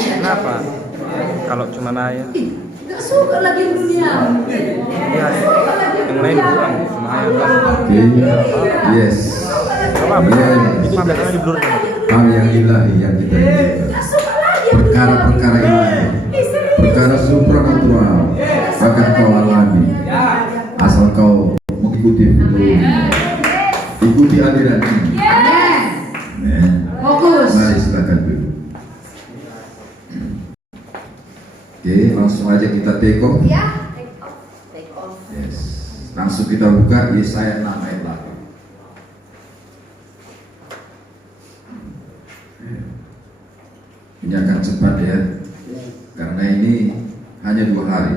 Kenapa? Kalau cuma ayah? Gak suka lagi dunia. Iya, yang lain kurang, cuma ayah kan. Yes. Apa? Itu belakangnya di blur kan? Hal yang ilahi yang kita inginkan. Perkara-perkara ilahi, perkara supranatural akan kau alami asal kau mengikuti petunjuk. Ikuti aliran ini. Amen. Fokus. Mari silakan dulu. Oke, langsung aja kita take off. Ya, take off. Yes. Langsung kita buka Yesaya 6 ayat 8. Ini akan cepat ya, karena ini hanya 2 hari.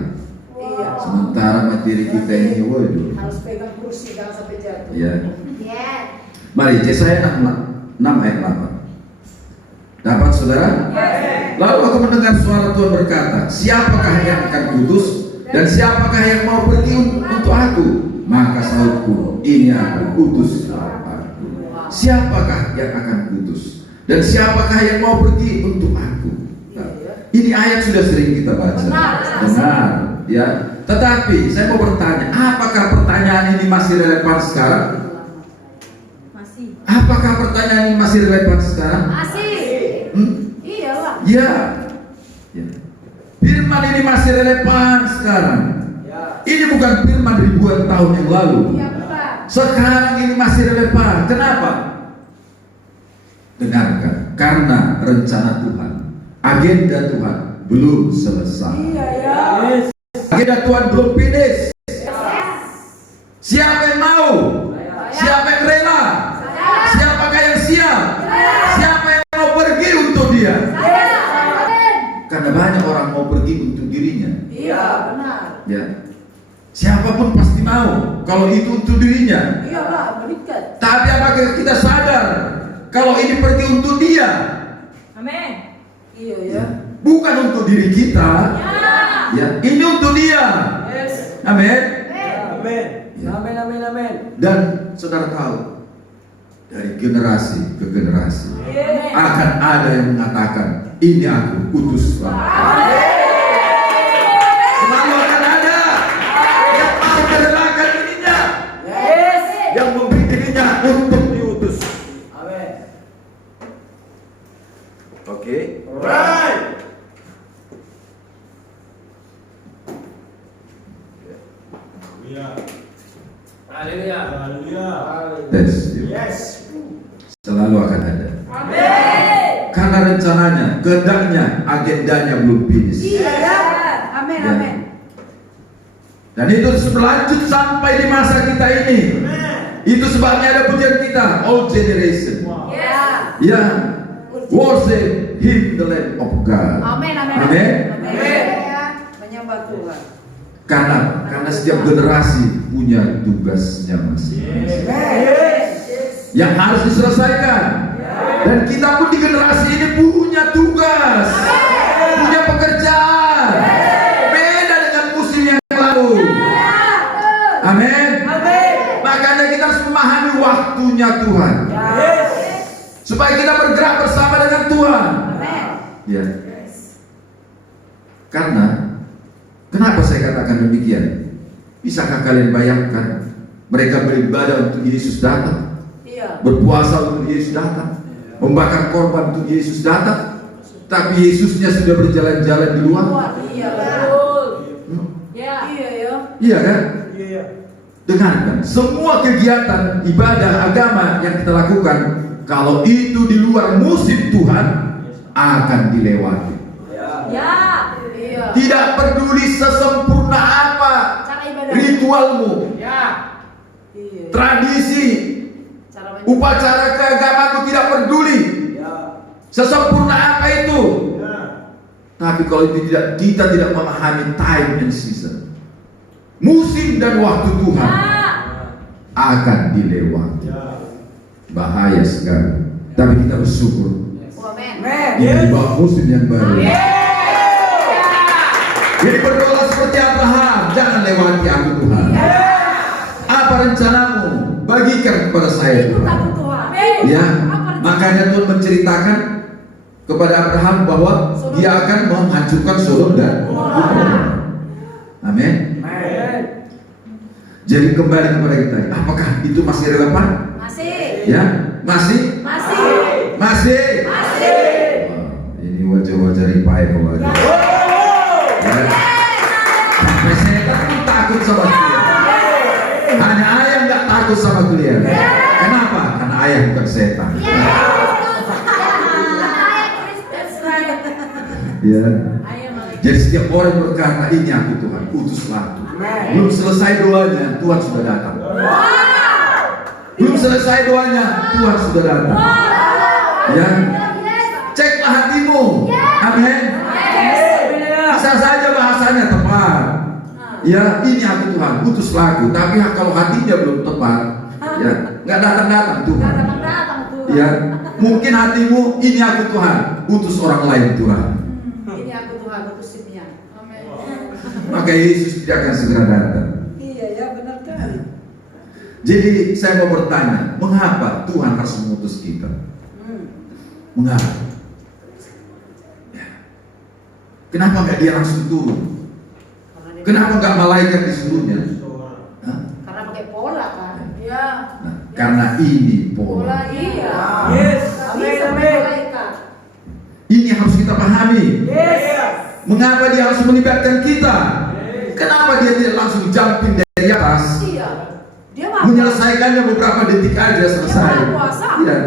Iya. Sementara materi kita ini, waduh. Harus pegang kursi jangan sampai jatuh. Ya. Ya. Mari Yesaya 6 ayat 8. Dapat saudara? Lalu aku mendengar suara Tuhan berkata, siapakah yang akan kutus dan siapakah yang mau pergi untuk aku? Maka sahutku, ini aku, utuslah aku. Siapakah yang akan kutus dan siapakah yang mau pergi untuk aku? Nah, ini ayat sudah sering kita baca. Benar, ya. Tetapi saya mau bertanya, apakah pertanyaan ini masih relevan sekarang? Masih. Apakah pertanyaan ini masih relevan sekarang? Masih. Iyalah. Ya. Ya. Firman ini masih relevan sekarang. Ini bukan firman ribuan tahun yang lalu. Iya, Pak. Sekarang ini masih relevan. Kenapa? Dengarkan. Karena rencana Tuhan, agenda Tuhan belum selesai. Iya, ya. Agenda Tuhan belum finish. Siapa yang mau? Siapa yang rela? Siapakah yang siap? Siapa yang mau pergi untuk dia? Karena banyak orang mau pergi untuk dirinya. Iya, benar. Ya. Siapapun pasti mau kalau itu untuk dirinya. Iya, Pak, berikan. Tapi apakah kita sadar kalau ini pergi untuk dia? Amin. Iya, ya. Ya. Bukan untuk diri kita. Ya, ini untuk dia. Yes. Amin. Amin. Ya. Amin, amin, amin. Dan saudara tahu, dari generasi ke generasi Amin. akan ada yang mengatakan, ini aku, utuslah. Selalu akan ada yang mau merelakan dirinya, Yes. yang memberi dirinya untuk diutus. Amin. Oke. Alright. Haleluya. Haleluya. Tes. Yes. Selalu akan ada. Amin. Karena rencananya, kehendaknya, agendanya belum finish. Iya. Amin, Ya. amin. Dan itu terus berlanjut sampai di masa kita ini. Itu sebabnya ada pujian kita, all generation. Ya. Ya, worship Him, the Lamb of God. Amin, amin. Amin. Amin. Menyembah Tuhan. Karena setiap generasi punya tugasnya masing-masing yang harus diselesaikan. Dan kita pun di generasi ini punya tugas, punya pekerjaan. Beda dengan musim yang lalu. Amin. Makanya kita harus memahami waktunya Tuhan, supaya kita bergerak bersama dengan Tuhan. Ya. Karena kenapa saya katakan demikian? Bisakah kalian bayangkan mereka beribadah untuk Yesus datang, Iya. berpuasa untuk Yesus datang, membakar korban untuk Yesus datang, tapi Yesusnya sudah berjalan-jalan di luar? Iya, betul. Ya. Iya, ya. Iya kan? Iya. Dengarkan, semua kegiatan ibadah agama yang kita lakukan, kalau itu di luar musim Tuhan, akan dilewati. Ya. Iya. Tidak peduli sesempurna apa Cara ibadah. ritualmu, Iya. tradisi, Cara upacara keagamaanmu, tidak peduli sesempurna apa itu. Tapi kalau itu kita tidak memahami time and season, musim dan waktu Tuhan, akan dilewati. Bahaya sekali. Tapi kita bersyukur Amin. kita di bawah musim yang baru. Jadi berdoa seperti Abraham, jangan lewati aku Tuhan. Apa rencanamu? Bagikan kepada saya Itu Tuhan. takut Tuhan. Ya, makanya Tuhan menceritakan kepada Abraham bahwa dia akan menghancurkan Sodom dan Gomora. Amin. Jadi kembali kepada kita, apakah itu masih relevan? Masih. Ya, masih. Wah, ini wajah-wajah ripai keluarga. Ya. Sampai setan pun takut sama kalian. Hanya ayah nggak takut sama kalian. Kenapa? Karena ayah bukan setan. Ya. Jadi setiap orang berkata, ini aku Tuhan, utuslah aku. Belum selesai doanya, Tuhan sudah datang. Belum selesai doanya, Tuhan sudah datang. Ya, ceklah hatimu. Amin. Bisa saja bahasanya tepat. Ya, ini aku Tuhan, utuslah aku. Tapi kalau hatinya belum tepat, ya nggak datang Tuhan. Ya, mungkin hatimu, ini aku Tuhan, utus orang lain Tuhan. Ini aku Tuhan, utusinnya. Amin. Maka Yesus tidak akan segera datang. Iya ya, benar kan. Jadi saya mau bertanya, mengapa Tuhan harus mengutus kita? Mengapa? Ya. Kenapa nggak dia langsung turun? Kenapa nggak malaikat disuruhnya? Hah? Karena pakai pola kan. Iya. Nah, karena ini pola. Iya. Yes. Amin. Malaikat. Ini harus kita pahami. Mengapa dia harus melibatkan kita? Kenapa dia tidak langsung jumping dari atas? Iya. Dia mah Menyelesaikannya beberapa detik aja selesai. Dia puasa. Tidak.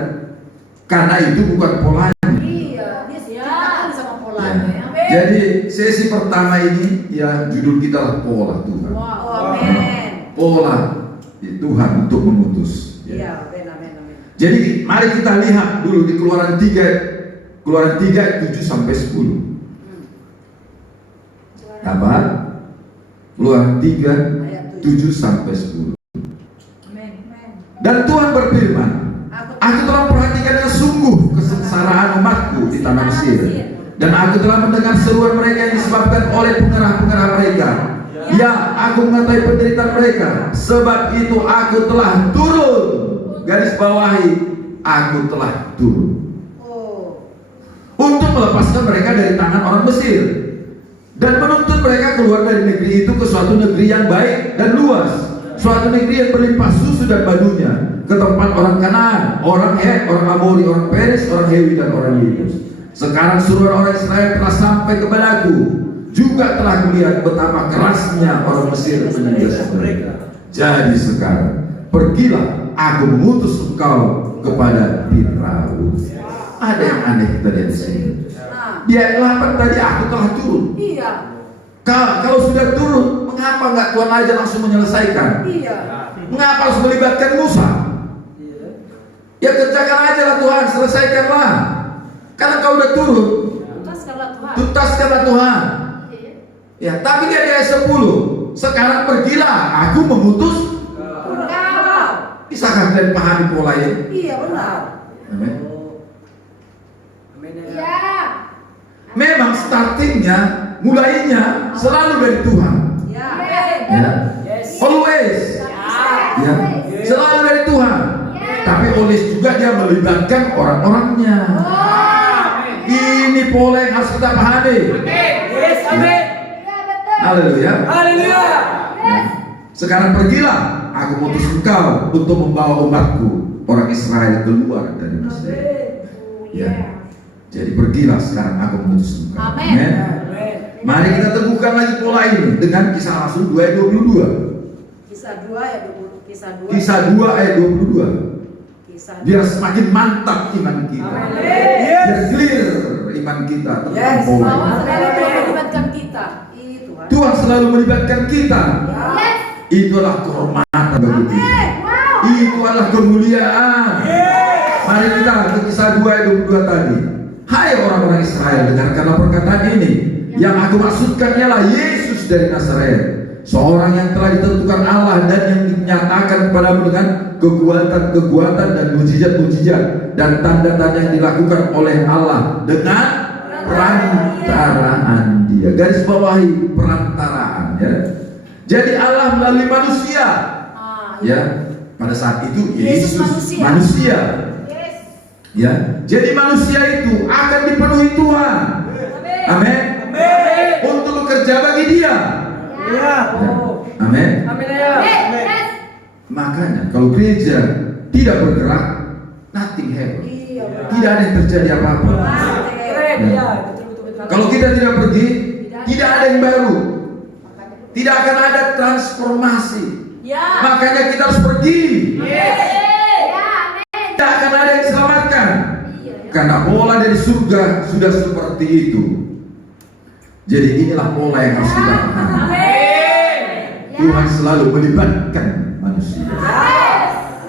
Karena itu bukan polanya. Iya, dia sejalan sama polanya. Ya. Amin. Jadi sesi pertama ini ya judul kita lah pola Tuhan. Wow, amin. Pola Tuhan untuk mengutus. Iya, amin. Jadi mari kita lihat dulu di Keluaran 3 7 sampai 10. Apa? Keluaran 3 7 sampai 10. Amin. Dan Tuhan berfirman, aku telah perhatikan dengan sungguh kesengsaraan umatku di tanah Mesir, dan aku telah mendengar seruan mereka yang disebabkan oleh pengerah-pengerah mereka. Ya, aku mengetahui penderitaan mereka. Sebab itu aku telah turun. Garis bawahi, aku telah turun untuk melepaskan mereka dari tangan orang Mesir dan menuntut mereka keluar dari negeri itu ke suatu negeri yang baik dan luas, suatu negeri yang berlimpah susu dan madunya, ke tempat orang Kanaan, orang Het, orang Amori, orang Peris, orang Hewi dan orang Yebus. Sekarang seruan orang Israel telah sampai kepadaku, juga telah kulihat betapa kerasnya orang Mesir menindas mereka. Jadi sekarang pergilah, aku mengutus engkau kepada Firaun. Ada yang aneh kita lihat di sini. Di ayat 8 tadi aku telah turun. Iya. Kalau sudah turun, mengapa nggak Tuhan aja langsung menyelesaikan? Iya. Mengapa harus melibatkan Musa? Ya kerjakan aja lah Tuhan, selesaikanlah. Karena kau udah turun, Tutaskanlah Tuhan. tuntaskanlah Tuhan. Ya, tapi dia di ayat 10. Sekarang pergilah, aku mengutus. Bisakah kalian pahami pola ini? Iya, benar. Amin. Iya. Memang startingnya, mulainya selalu dari Tuhan. Iya. Ya. Always. Ya. Selalu dari Tuhan. Tapi always juga dia melibatkan orang-orangnya. Ini pola yang harus kita pahami. Ya. Haleluya. Ya. Sekarang pergilah, aku mengutus engkau untuk membawa umatku orang Israel keluar dari Mesir. Ya. Jadi pergilah sekarang, aku mengutus engkau. Amin. Amen. Mari kita temukan lagi pola ini dengan Kisah Rasul 2 ayat 22. Kisah 2 ayat 20. Kisah 2 ayat 22. Kisah Biar semakin mantap iman kita. Biar clear iman kita tentang pola bahwa ini. selalu Tuhan melibatkan kita. Itu kan. Tuhan selalu melibatkan kita. Itulah kehormatan bagi kita. Itu adalah kemuliaan. Mari kita ke Kisah 2 ayat 22 tadi. Hai orang-orang Israel, dengarkanlah perkataan ini. Yang aku maksudkan ialah Yesus dari Nazaret, seorang yang telah ditentukan Allah dan yang dinyatakan kepadamu dengan kekuatan-kekuatan dan mujizat-mujizat dan tanda-tanda yang dilakukan oleh Allah dengan perantaraan Dia. Garis bawahi perantaraan, ya. Jadi Allah melalui manusia, ya. Pada saat itu Yesus manusia. Ya, jadi manusia itu akan dipenuhi Tuhan. Amin. Untuk bekerja bagi Dia. Ya. Amin. Makanya kalau gereja tidak bergerak, nothing happen. Tidak ada yang terjadi apa-apa. Ya. Kalau kita tidak pergi, tidak ada yang baru. Tidak akan ada transformasi. Makanya kita harus pergi. Tidak akan ada yang diselamatkan. Karena pola dari surga sudah seperti itu. Jadi inilah pola yang harus kita pahami. Tuhan selalu melibatkan manusia.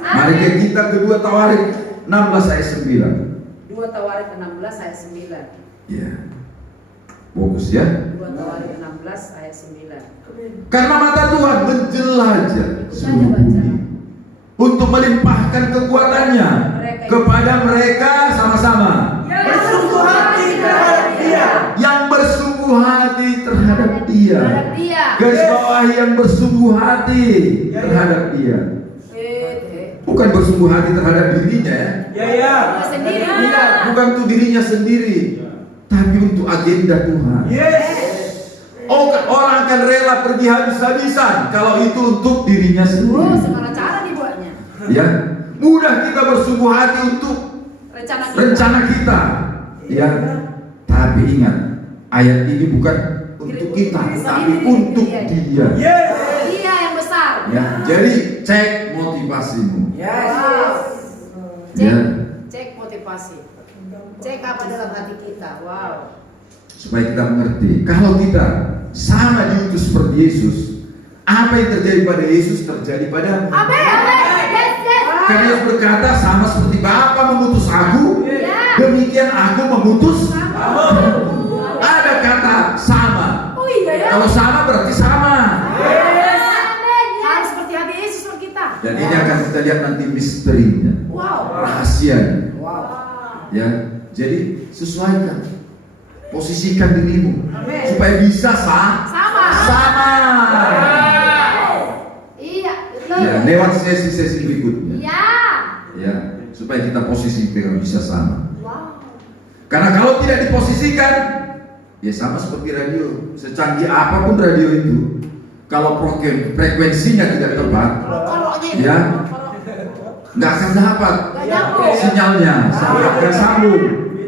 Mari kita kedua Tawarik 16 ayat 9. 2 Tawarik 16 ayat 9. Ya. Fokus ya. 2 Tawarik 16 ayat 9. Karena mata Tuhan menjelajah seluruh bumi untuk melimpahkan kekuatannya kepada mereka sama-sama Bersungguh hati terhadap Dia. yang bersungguh hati terhadap Dia. Garis bawahi yang bersungguh hati terhadap Dia. Bukan bersungguh hati terhadap dirinya, ya. Ya. Bukan untuk dirinya sendiri, tapi untuk agenda Tuhan. Oh, orang akan rela pergi habis-habisan kalau itu untuk dirinya sendiri. Segala cara dibuatnya. Ya, mudah kita bersungguh hati untuk rencana kita. Ya, tapi ingat, ayat ini bukan untuk kita, tapi untuk Dia. Dia yang besar. Ya, jadi cek motivasimu. Ya. Cek motivasi. Cek apa dalam hati kita. Wow. Supaya kita mengerti, kalau kita sama diutus seperti Yesus, apa yang terjadi pada Yesus terjadi pada. Karena Yesus berkata, sama seperti Bapa mengutus aku, demikian aku mengutus kamu. Ada kata sama. Kalau sama berarti sama. Harus seperti hati Yesus untuk kita. Dan ini akan kita lihat nanti misterinya, rahasianya. Ya, jadi sesuaikan, posisikan dirimu supaya bisa sama. Ya, lewat sesi-sesi berikutnya. Ya, supaya kita posisikan bisa sama. Karena kalau tidak diposisikan, ya sama seperti radio. Secanggih apapun radio itu, kalau frekuensinya tidak tepat, ya nggak akan dapat sinyalnya, akan sambung,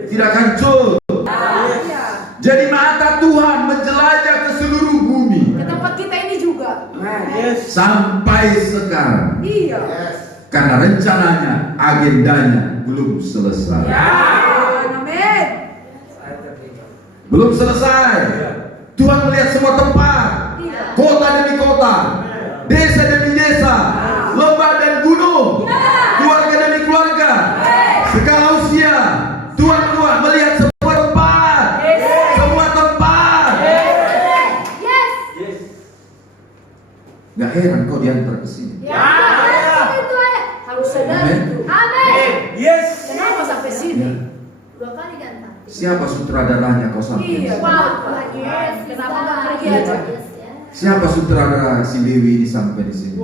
tidak akan cut. Jadi mata Tuhan menjelajah ke seluruh bumi. Ke tempat kita ini juga. Sampai sekarang. Iya. Karena rencananya, agendanya belum selesai. Amin. Belum selesai. Tuhan melihat semua tempat, kota demi kota, desa demi desa, lembah dan gunung, keluarga demi keluarga, segala usia. Tuhan melihat semua tempat, semua tempat. Gak heran kau diantar ke sini. Harus sadar itu. Kenapa sampai sini? Siapa sutradaranya kau sampai? Iya. Kenapa nggak pergi aja? Siapa sutradara si Dewi ini sampai di sini?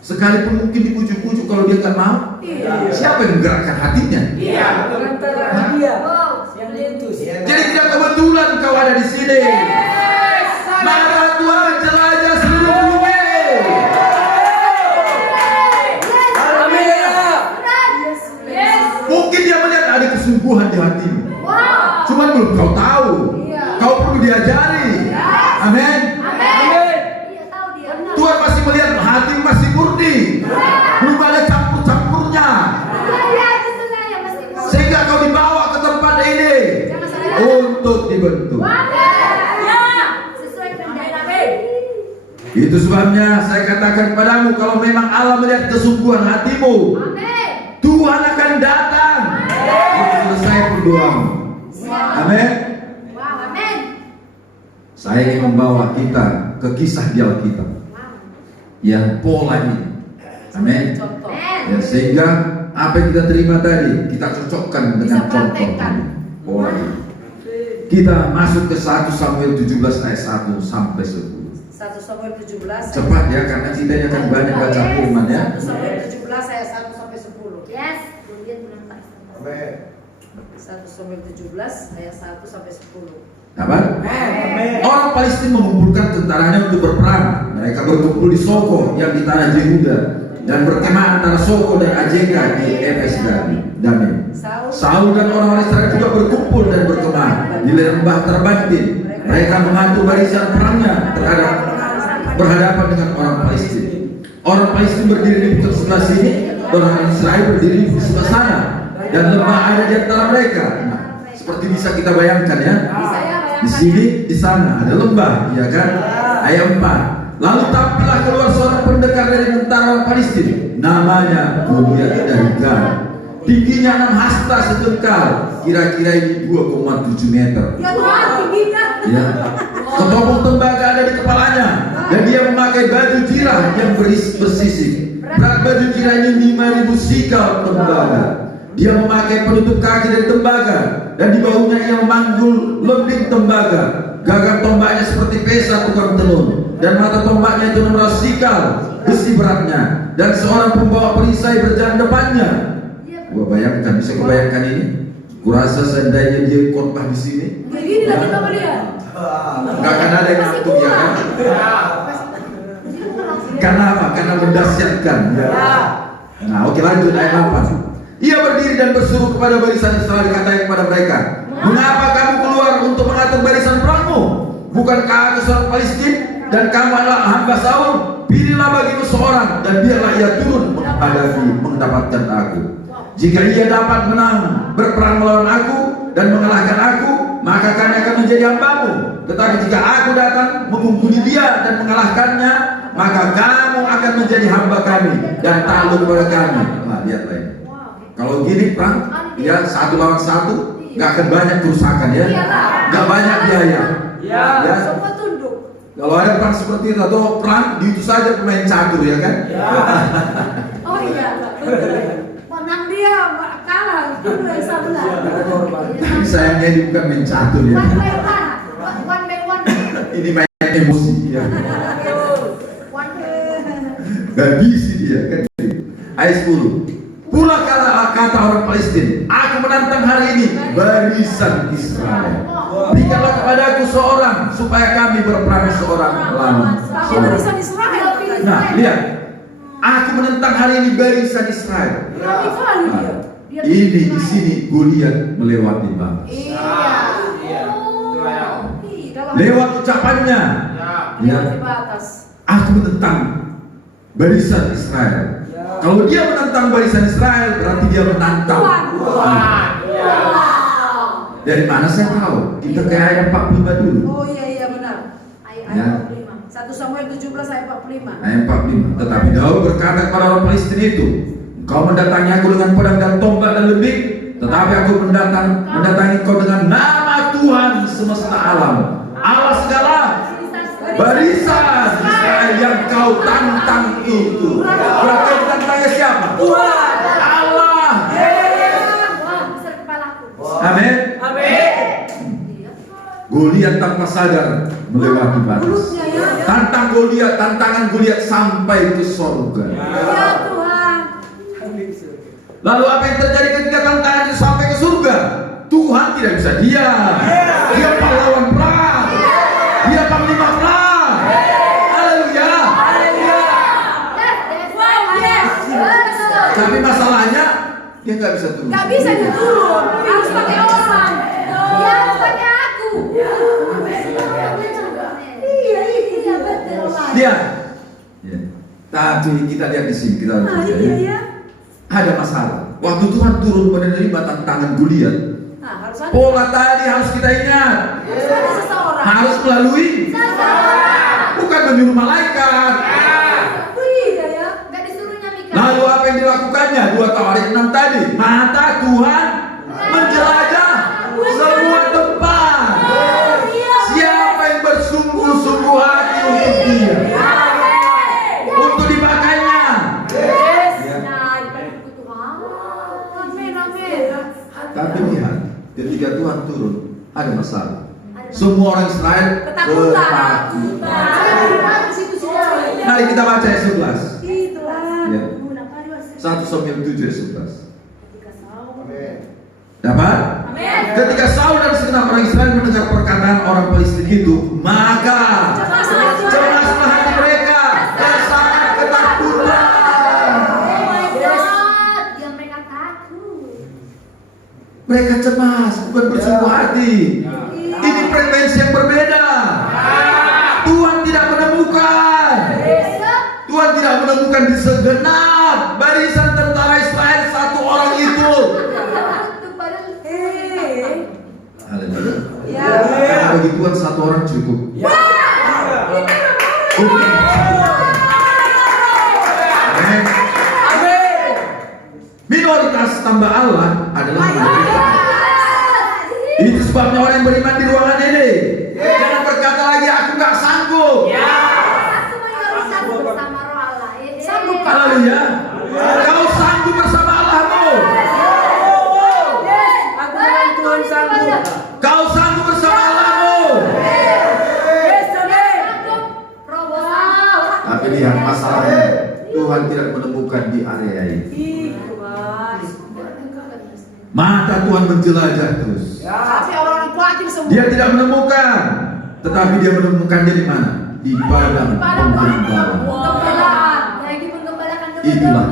Sekalipun mungkin dipujuk-pujuk kalau dia nggak mau. Siapa yang menggerakkan hatinya? Jadi tidak kebetulan kau ada di sini. Mata Tuhan menjelajah seluruh bumi. Mungkin dia melihat ada kesungguhan di hatimu. Cuman belum kau tahu. Kau perlu diajari. Amin. Tuhan masih melihat hati masih murni. Belum ada campur-campurnya. Sehingga kau dibawa ke tempat ini untuk dibentuk. Itu sebabnya saya katakan kepadamu, kalau memang Allah melihat kesungguhan hatimu, Tuhan akan datang untuk selesai berdoamu. Amin. Saya ingin membawa kita ke kisah di Alkitab yang pola ini. Amin. Contoh. Ya, sehingga apa yang kita terima tadi kita cocokkan dengan Bisa contoh praktekkan. ini, pola ini. Kita masuk ke 1 Samuel 17 ayat 1 sampai 10. 1 Samuel 17. Cepat ya, karena kita ini akan banyak baca firman ya. 1 Samuel 17 ayat 1 sampai 10. Yes. 1 Samuel 17 ayat 1 sampai 10. Dapat? Amin. Orang Palestina mengumpulkan tentaranya untuk berperang. Mereka berkumpul di Soko yang di tanah Yehuda dan berkemah antara Soko dan Azeka di Efes Damai. Saul dan orang-orang Israel juga berkumpul dan berkemah di lembah Terbantin. Mereka mengatur barisan perangnya berhadapan dengan orang Palestina. Orang Palestina berdiri di bukit sebelah sini, orang Israel berdiri di bukit sebelah sana, dan lembah ada di antara mereka. Nah, seperti bisa kita bayangkan ya. Di sini, di sana ada lembah, ya kan? Ayat 4. Lalu tampillah keluar seorang pendekar dari tentara orang Palestina, namanya Goliat dari Gat. Tingginya 6 hasta setengkal, kira-kira ini 2,7 meter. Ya Tuhan, tingginya. Ya. Ketopong tembaga ada di kepalanya, dan dia memakai baju jirah yang bersisik. Berat baju jirah ini 5.000 sikal tembaga. Dia memakai penutup kaki dari tembaga, dan di bahunya ia memanggul lembing tembaga. Gagang tombaknya seperti pesa tukang tenun, dan mata tombaknya itu 600 sikal besi beratnya. Dan seorang pembawa perisai berjalan depannya. Gua bayangkan, bisa kau bayangkan ini? Kurasa seandainya dia khotbah di sini, Kayak gini lagi sama dia. nggak akan ada yang ngantuk ya kan? Karena apa? Karena mendahsyatkan. Nah, oke, lanjut ayat 8. Ia berdiri dan berseru kepada barisan Israel, dikatakan kepada mereka, mengapa kamu keluar untuk mengatur barisan perangmu? Bukankah aku seorang Palestina dan kamu adalah hamba Saul? Pilihlah bagimu seorang dan biarlah ia turun mendapatkan aku. Jika ia dapat menang berperang melawan aku dan mengalahkan aku, maka kami akan menjadi hambamu. Tetapi jika aku datang mengungguli dia dan mengalahkannya, maka kamu akan menjadi hamba kami dan takluk kepada kami. Nah, lihatlah ini. Kalau gini perang, ya 1 lawan 1, nggak akan banyak kerusakan ya, nggak banyak biaya. Ya. Semua tunduk. Kalau ada perang seperti itu atau perang, itu saja pemain catur ya kan? Oh iya. Menang dia, kalah. Itu yang sebelah. Tapi sayangnya ini bukan main catur ya. One by one. One by one. Ini main emosi ya. One by Gak bisa dia kan. Ayat 10. Pula kata orang Palestina, aku menantang hari ini barisan Israel. Berikanlah kepadaku seorang supaya kami berperang seorang lawan Dia seorang. barisan Israel. Nah, lihat. Aku menentang hari ini barisan Israel. Berani kali dia. Nah, ini di sini Goliat melewati batas. Iya. Lewat ucapannya, ya, Di batas. aku menentang barisan Israel. Kalau dia menentang barisan Israel, berarti dia menantang Tuhan. Dari mana saya tahu? Kita ke ayat 45 dulu. Oh iya benar. Ya. Ayat 45. 1 Samuel 17 ayat 45. Ayat 45. Tetapi Daud berkata kepada orang Palestina itu, engkau mendatangi aku dengan pedang dan tombak dan lebih, tetapi aku mendatangi kau dengan nama Tuhan semesta alam, Allah segala barisan Israel yang kau tantang itu. Berarti tantangnya siapa? Tuhan, Allah. Besar kepalaku. Amin. Goliat tanpa sadar melewati batas. Mulutnya ya. Tantang Goliat, tantangan Goliat sampai ke surga. Ya Tuhan. Lalu apa yang terjadi ketika tantangan itu sampai ke surga? Tuhan tidak bisa diam. Dia pahlawan perang. Dia panglima perang. Haleluya. Wow, yes. Tapi masalahnya dia nggak bisa turun. Gak bisa dia turun. Harus pakai orang. Dia harus pakai aku. Iya betul. Dia. Ya. Tapi kita lihat di sini kita Nah, lihat, iya ya. ya. Ada masalah. Waktu Tuhan turun menerima tantangan Goliat, Nah, harus ada. pola tadi harus kita ingat. Harus ada seseorang. Harus melalui, bukan menyuruh malaikat. Iya ya. Gak disuruhnya Mika. Lalu apa yang dilakukannya? 2 Tawarik 6 tadi. Mata Tuhan menjelajah semua tempat. Siapa yang bersuara masalah. Semua orang Israel ketakutan. Mari kita baca ayat 11. Ya. 1 Samuel 7 ayat 11. Dapat? Ketika Saul dan segenap orang Israel mendengar perkataan orang Filistin itu, maka cemaslah hati mereka dan sangat ketakutan. Mereka cemas, bukan bersungguh hati. Ini frekuensi yang berbeda. Tuhan tidak menemukan. Tuhan tidak menemukan di segenap barisan tentara Israel satu orang itu. Haleluya. Karena bagi Tuhan satu orang cukup. Amin. Minoritas tambah Allah adalah mayoritas. Itu sebabnya orang yang beriman di ruangan ini jangan berkata lagi aku nggak sanggup. Haleluya. Kau sanggup bersama Allahmu. Kau sanggup bersama Allahmu. Tapi lihat masalahnya, Tuhan tidak menemukan di area ini. Mata Tuhan menjelajah terus. Tapi orang khawatir semua. Dia tidak menemukan, tetapi dia menemukannya di mana? Di padang penggembala. Itulah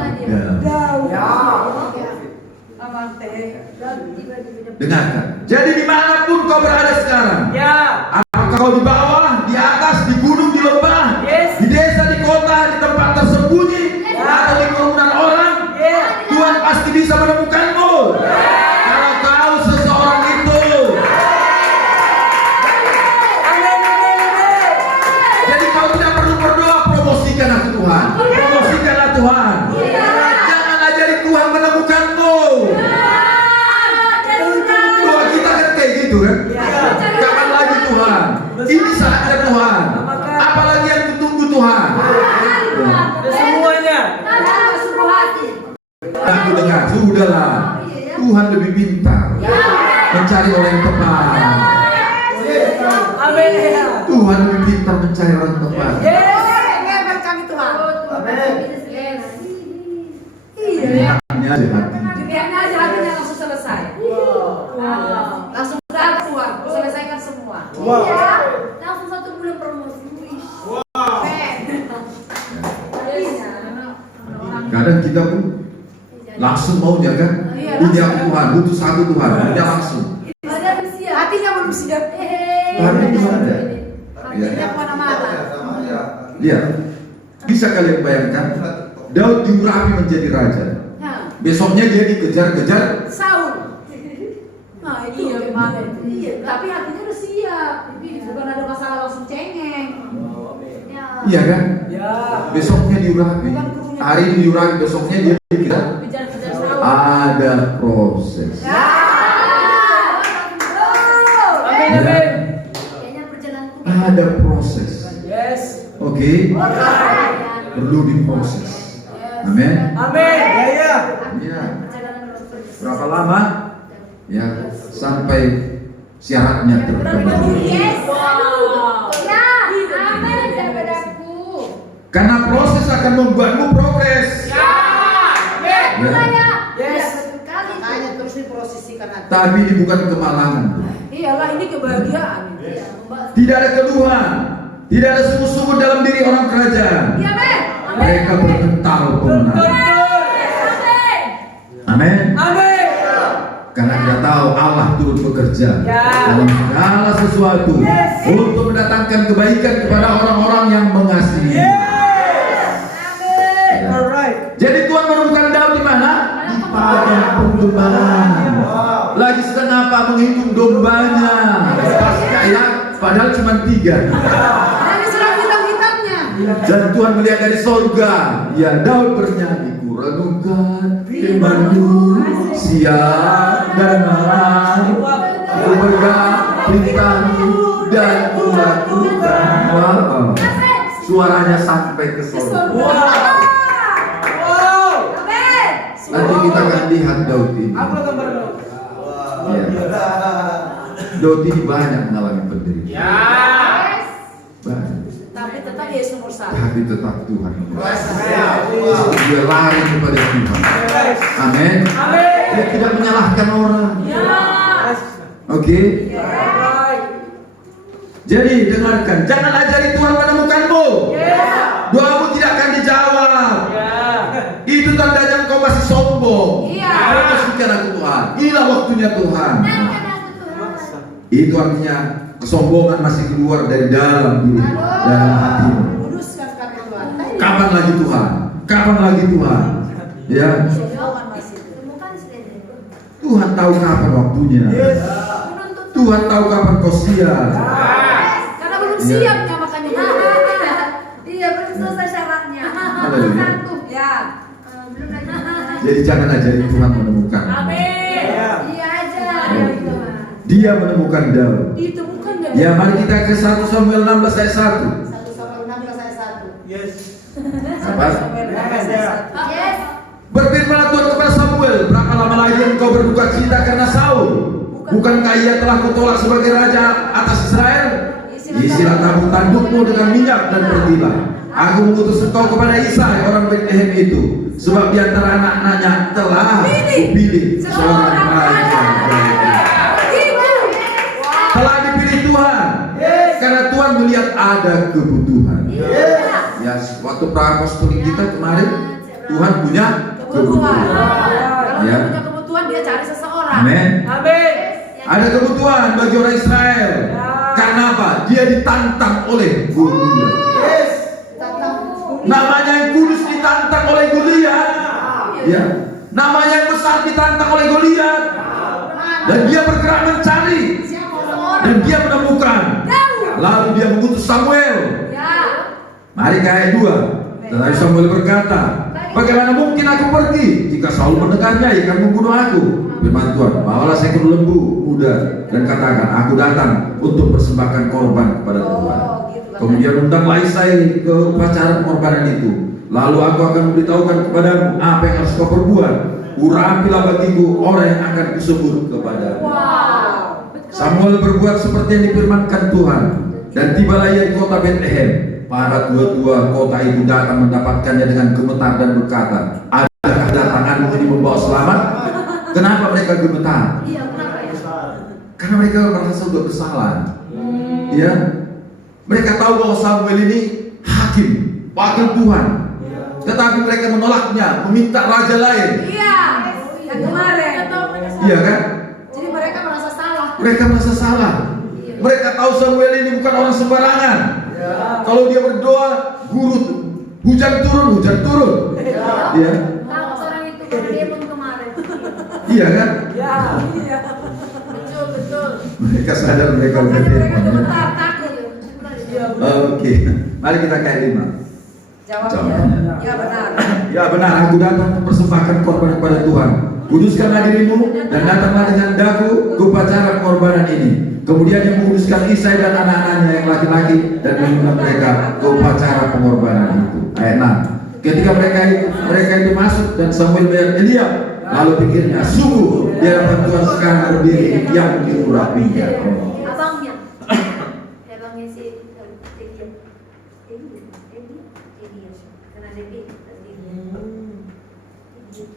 dengarkan. Jadi dimanapun kau berada sekarang, apakah kau di bawah, di atas, di gunung, di lembah, di desa, di kota, di tempat tersembunyi, atau di kerumunan orang, Tuhan pasti bisa menemukanmu. Kalau kau seseorang itu. Jadi kau tidak perlu berdoa, promosikan aku Tuhan. Promosikanlah Tuhan. Jangan ajari Tuhan menemukanmu. Doa kita kan kayak gitu kan. Kapan lagi Tuhan? Ini saatnya Tuhan. Apalagi yang ditunggu Tuhan. Semuanya. Aku dengar, sudahlah. Tuhan lebih pintar mencari orang yang tepat. Tuhan lebih pintar mencari orang yang tepat. Kami Tuhan. Ini aja hati. Dilihatnya aja hatinya langsung selesai. Langsung datang Tuhan, selesaikan semua. Langsung 1 bulan promosi. Kadang kita pun langsung maunya kan. Ini aku Tuhan, butuh satu Tuhan. Dia langsung. Hatinya belum siap. Tapi Tuhan ada. Hatinya kemana-mana. Lihat, bisa kalian bayangkan Daud diurapi menjadi raja. Besoknya dia dikejar-kejar Saul. Nah itu gimana? Iya, tapi hatinya udah siap. Bukan ada masalah langsung cengeng. Iya kan? Besoknya diurapi. Hari ini diurapi, besoknya dia dikejar. Kejar-kejar Saul. Ada proses. Ada proses. Oke. Perlu diproses. Amin. Ya. Ya. Berapa lama? Ya, sampai syaratnya terpenuhi. Karena proses akan membuatmu progres. Makanya terus diprosesikan hati. Tapi ini bukan kemalangan. Iyalah ini kebahagiaan. Tidak ada keluhan, tidak ada sungguh-sungguh dalam diri orang kerajaan. Mereka bermental pemenang. Amin. Karena kita tahu Allah turut bekerja dalam segala sesuatu untuk mendatangkan kebaikan kepada orang-orang yang mengasihi. Jadi Tuhan menemukan Daud di mana? Di padang penggembalaan. Lagi sedang apa? Menghitung dombanya. Pasca ya, padahal cuma 3. Ada surat hitam-hitamnya. Dan Tuhan melihat dari surga. Ya, Daud bernyanyi, kurenungkan firman-Mu siang dan malam. Ku pegang perintah-Mu dan ku lakukan. Wow. Suaranya sampai ke surga. Nanti kita akan lihat Daud ini. Ya. Daud ini banyak mengalami penderitaan. Ya. Banyak. Tapi tetap Yesus nomor satu. Tapi tetap Tuhan. Dia lari kepada Tuhan. Amin. Dia tidak menyalahkan orang. Ya. Oke. Jadi dengarkan, jangan ajari Tuhan menemukanmu. Doamu tidak akan dijawab. Itu tandanya engkau masih sombong. Iya. Bukan aku Tuhan. Inilah waktunya Tuhan. Itu artinya kesombongan masih keluar dari dalam diri, dalam hatimu. Kuduskan kami Tuhan. Kapan lagi Tuhan? Kapan lagi Tuhan? Ya, Sombongan masih. Tuhan tahu kapan waktunya. Tuhan tahu kapan kau siap. Karena belum siapnya makanya. Iya, belum selesai syaratnya. Haleluya. Sanggup ya. Belum lagi. Jadi jangan ajari Tuhan menemukan. Amin. Iya aja. Dia menemukan Daud. Itu bukan dari. Ya, mari kita ke 1 Samuel 16 ayat 1. 1 Samuel 16 ayat 1. Yes. Apa? Yes. Berfirmanlah Tuhan kepada Samuel, berapa lama lagi engkau berduka cita karena Saul? Bukankah ia telah kutolak sebagai raja atas Israel? Isilah tabung tandukmu dengan minyak dan pergilah. Aku mengutus engkau kepada Isai orang Betlehem itu, sebab di antara anak-anaknya telah kupilih seorang raja. Telah dipilih Tuhan, karena Tuhan melihat ada kebutuhan. Ya, waktu prapostolik kita kemarin, Tuhan punya kebutuhan. Kalau Ya. dia punya kebutuhan dia cari seseorang. Amin. Amin. Ada kebutuhan bagi orang Israel. Karena apa? Dia ditantang oleh Goliat. Yes. Namanya yang kudus ditantang oleh Goliat. Ya. Namanya yang besar ditantang oleh Goliat. Dan dia bergerak mencari. Dan dia menemukan. Lalu dia mengutus Samuel. Mari ke ayat 2. Tetapi Samuel berkata, bagaimana mungkin aku pergi jika Saul mendengarnya ia akan membunuh aku? Firman Tuhan, bawalah seekor lembu muda dan katakan, aku datang untuk persembahkan korban kepada Tuhan. Kemudian undanglah Isai ke upacara pengorbanan itu. Lalu aku akan memberitahukan kepadamu apa yang harus kau perbuat. Urapilah bagiku orang yang akan kusebut kepadamu. Samuel berbuat seperti yang difirmankan Tuhan, dan tibalah ia di kota Betlehem. Para tua-tua kota itu datang mendapatkannya dengan gemetar dan berkata, adakah kedatanganmu ini membawa selamat? Kenapa mereka gemetar? Iya, kenapa ya? Karena mereka merasa sudah bersalah. Ya, mereka tahu bahwa Samuel ini hakim, wakil Tuhan. Tetapi mereka menolaknya, meminta raja lain. Iya. Yang kemarin. Iya kan? Jadi mereka merasa salah. Mereka merasa salah. Mereka tahu Samuel ini bukan orang sembarangan. Kalau dia berdoa, gurut, hujan turun. Iya. Tahu orang itu karena dia pun kemarin. Iya kan? Iya. Betul. Mereka sadar mereka udah Makanya mereka demon. gemetar, takut. Iya. Oke, mari kita ke ayat 5. Jawabnya. Ya benar. Ya benar, aku datang mempersembahkan korban kepada Tuhan. Kuduskanlah dirimu dan datanglah dengan daku ke upacara pengorbanan ini. Kemudian dia menguduskan Isai dan anak-anaknya yang laki-laki dan mengundang mereka ke upacara pengorbanan itu. Ayat 6. Ketika mereka itu masuk dan Samuel melihat Eliab, lalu pikirnya, sungguh di hadapan Tuhan sekarang berdiri yang diurapinya. Abangnya. Abangnya si Elia. Karena Debbie.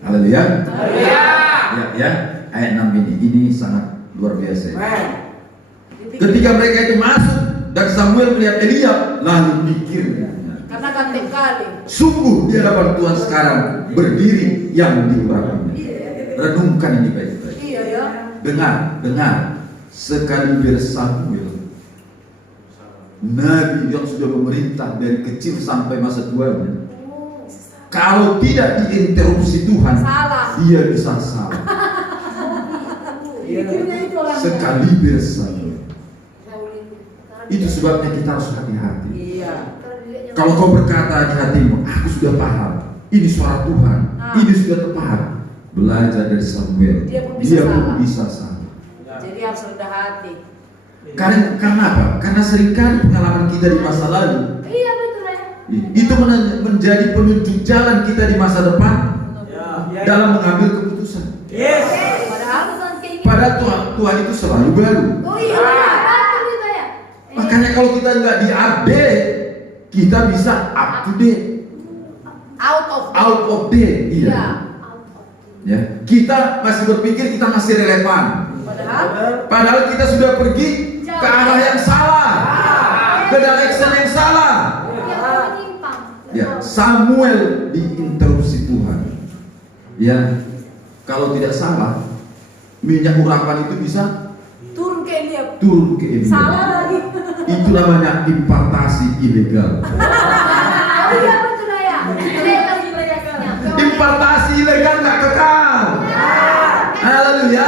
Haleluya. Ya, ayat 6 ini sangat luar biasa. Ketika mereka itu masuk dan Samuel melihat Eliab, lalu pikirnya, Karena ganteng kali. sungguh di hadapan Tuhan sekarang berdiri yang diurapinya. Renungkan ini baik-baik. Iya ya. Dengar, sekaliber Samuel, nabi yang sudah memerintah dari kecil sampai masa tuanya, kalau tidak diinterupsi Tuhan, Salah. dia bisa salah. Pikirnya itu orang. Sekaliber Samuel. Itu sebabnya kita harus hati-hati. Iya. Kalau kau berkata di hatimu, aku sudah paham, ini suara Tuhan, ini sudah tepat. Belajar dari Samuel, Dia pun bisa salah. Jadi harus rendah hati. Karena apa? Karena seringkali pengalaman kita di masa lalu Iya betul ya. itu menjadi penunjuk jalan kita di masa depan dalam mengambil keputusan. Yes. Padahal Bukan kayak gitu. Padahal Tuhan itu selalu baru. Oh iya. Makanya kalau kita nggak di-update, kita bisa up to date. Out of date. Iya. Ya. Kita masih berpikir kita masih relevan. Padahal kita sudah pergi ke arah yang salah, ke direction yang salah. Ya, Samuel diinterupsi Tuhan. Ya, kalau tidak salah, minyak urapan itu bisa turun ke Elia. Salah lagi. Itu namanya impartasi ilegal. Iya betul ya. Impartasi ilegal nggak kekal. Haleluya.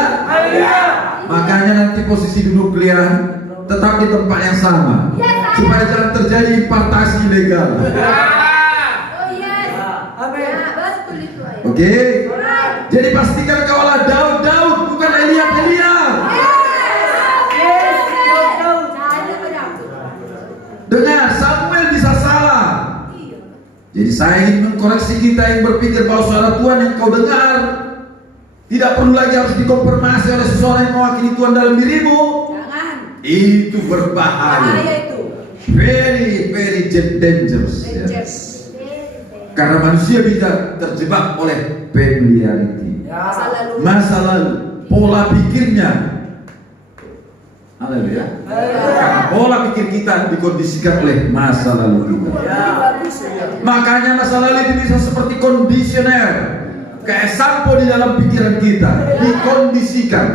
Makanya nanti posisi duduk kalian tetap di tempat yang sama, supaya jangan terjadi impartasi ilegal. Oke. Jadi pastikan kau adalah Daud, bukan Elia. Dengar, Samuel bisa salah. Jadi saya ingin mengkoreksi kita yang berpikir bahwa suara Tuhan yang kau dengar tidak perlu lagi harus dikonfirmasi oleh seseorang yang mewakili Tuhan dalam dirimu. Jangan. Itu berbahaya. Bahaya itu. Very dangerous. Ya. Karena manusia bisa terjebak oleh familiarity, masa lalu, pola pikirnya. Haleluya. Karena pola pikir kita dikondisikan oleh masa lalu kita. Makanya masa lalu itu bisa seperti kondisioner, kayak sampo di dalam pikiran kita, dikondisikan.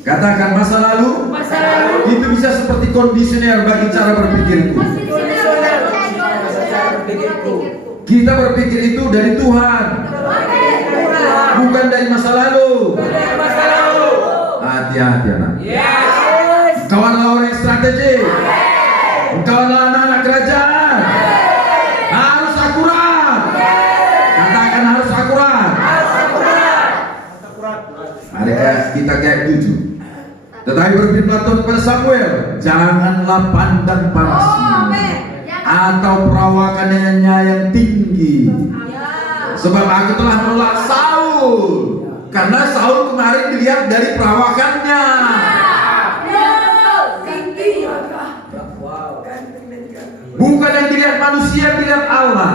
Katakan masa lalu itu bisa seperti kondisioner bagi cara berpikirku. Kita berpikir itu dari Tuhan, bukan dari masa lalu. Hati-hati anak. Engkau adalah orang yang strategis. Engkau adalah anak-anak kerajaan. Harus akurat. Katakan harus akurat. Mari kita kayak 7. Tetapi berfirman Tuhan kepada Samuel, janganlah pandang panasnya atau perawakannya yang tinggi, sebab aku telah menolak Saul, karena Saul kemarin dilihat dari perawakannya. Bukan yang dilihat manusia, dilihat Allah.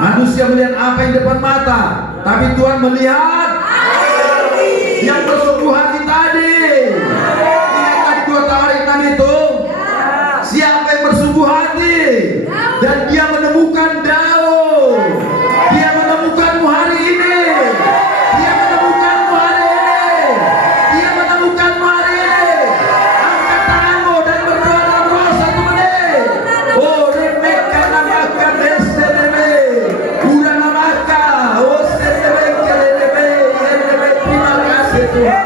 Manusia melihat apa yang depan mata, tapi Tuhan melihat yang bersungguh hati tadi. Ingat tadi 2 tawaran itu, siapa yang bersungguh hati, dan dia menemukan Daud. Dia menemukanmu hari ini. Dia menemukanmu hari ini. Dia menemukanmu hari ini. Angkat tanganmu dan berdoa dalam roh 1 menit. Oh, remeka namaka deselebe. Udah namaka. Oh, selebe kelebe. Terima kasih Tuhan.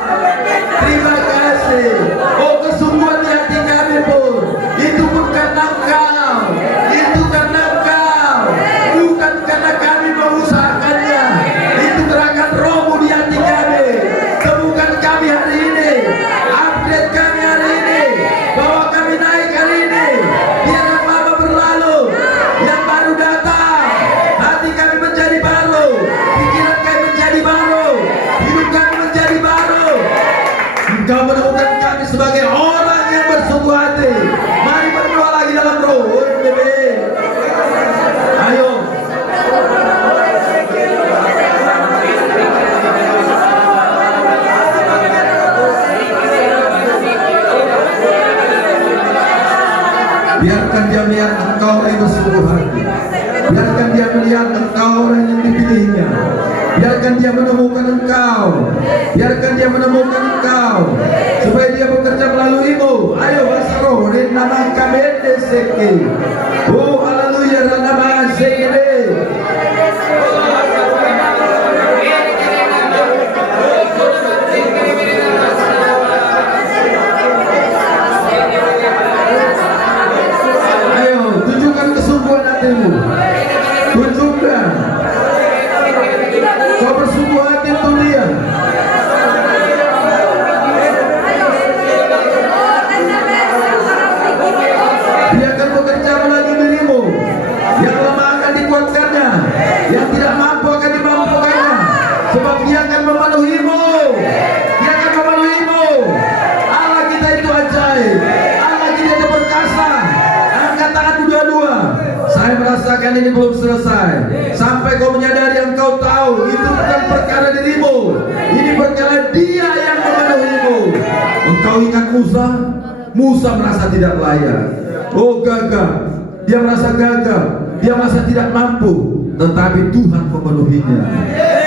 Terima kasih. Oh, kesungguhan di hati kami pun. Itu pun karena Engkau. Itu karena Engkau. Bukan karena kami mengusahakannya. Itu gerakan Roh-Mu di hati kami. Temukan kami hari ini. Update kami hari ini. Bawa kami naik hari ini. Biarlah lama berlalu. Yang baru datang. Hati kami menjadi baru. Pikiran kami menjadi baru. Hidup kami menjadi baru. Engkau menemukan kami sebagai orang yang bersungguh hati. Mari berdoa lagi dalam roh. Ayo. Biarkan dia melihat engkau orang yang bersungguh hati. Biarkan dia melihat engkau orang yang dipilihnya. Biarkan dia menemukan engkau. Biarkan dia menemukan engkau, supaya dia bekerja melaluimu. Ayo bahasa roh. Nama kami seke. Oh haleluya. Nama seke. Ayo tunjukkan kesungguhan hatimu. Tunjukkan. Kau bersungguh hati untuk dia. Dia akan bekerja melalui dirimu. Yang lemah akan dikuatkannya, yang tidak mampu akan dimampukannya. Sebab dia akan memenuhimu. Dia akan memenuhimu. Allah kita itu ajaib. Hai merasakan ini belum selesai. Sampai kau menyadari yang kau tahu itu bukan perkara dirimu. Ini perkara Dia yang memenuhimu. Engkau ingat Musa? Musa merasa tidak layak. Oh gagal. Dia merasa gagal. Dia merasa tidak mampu. Tetapi Tuhan memenuhinya.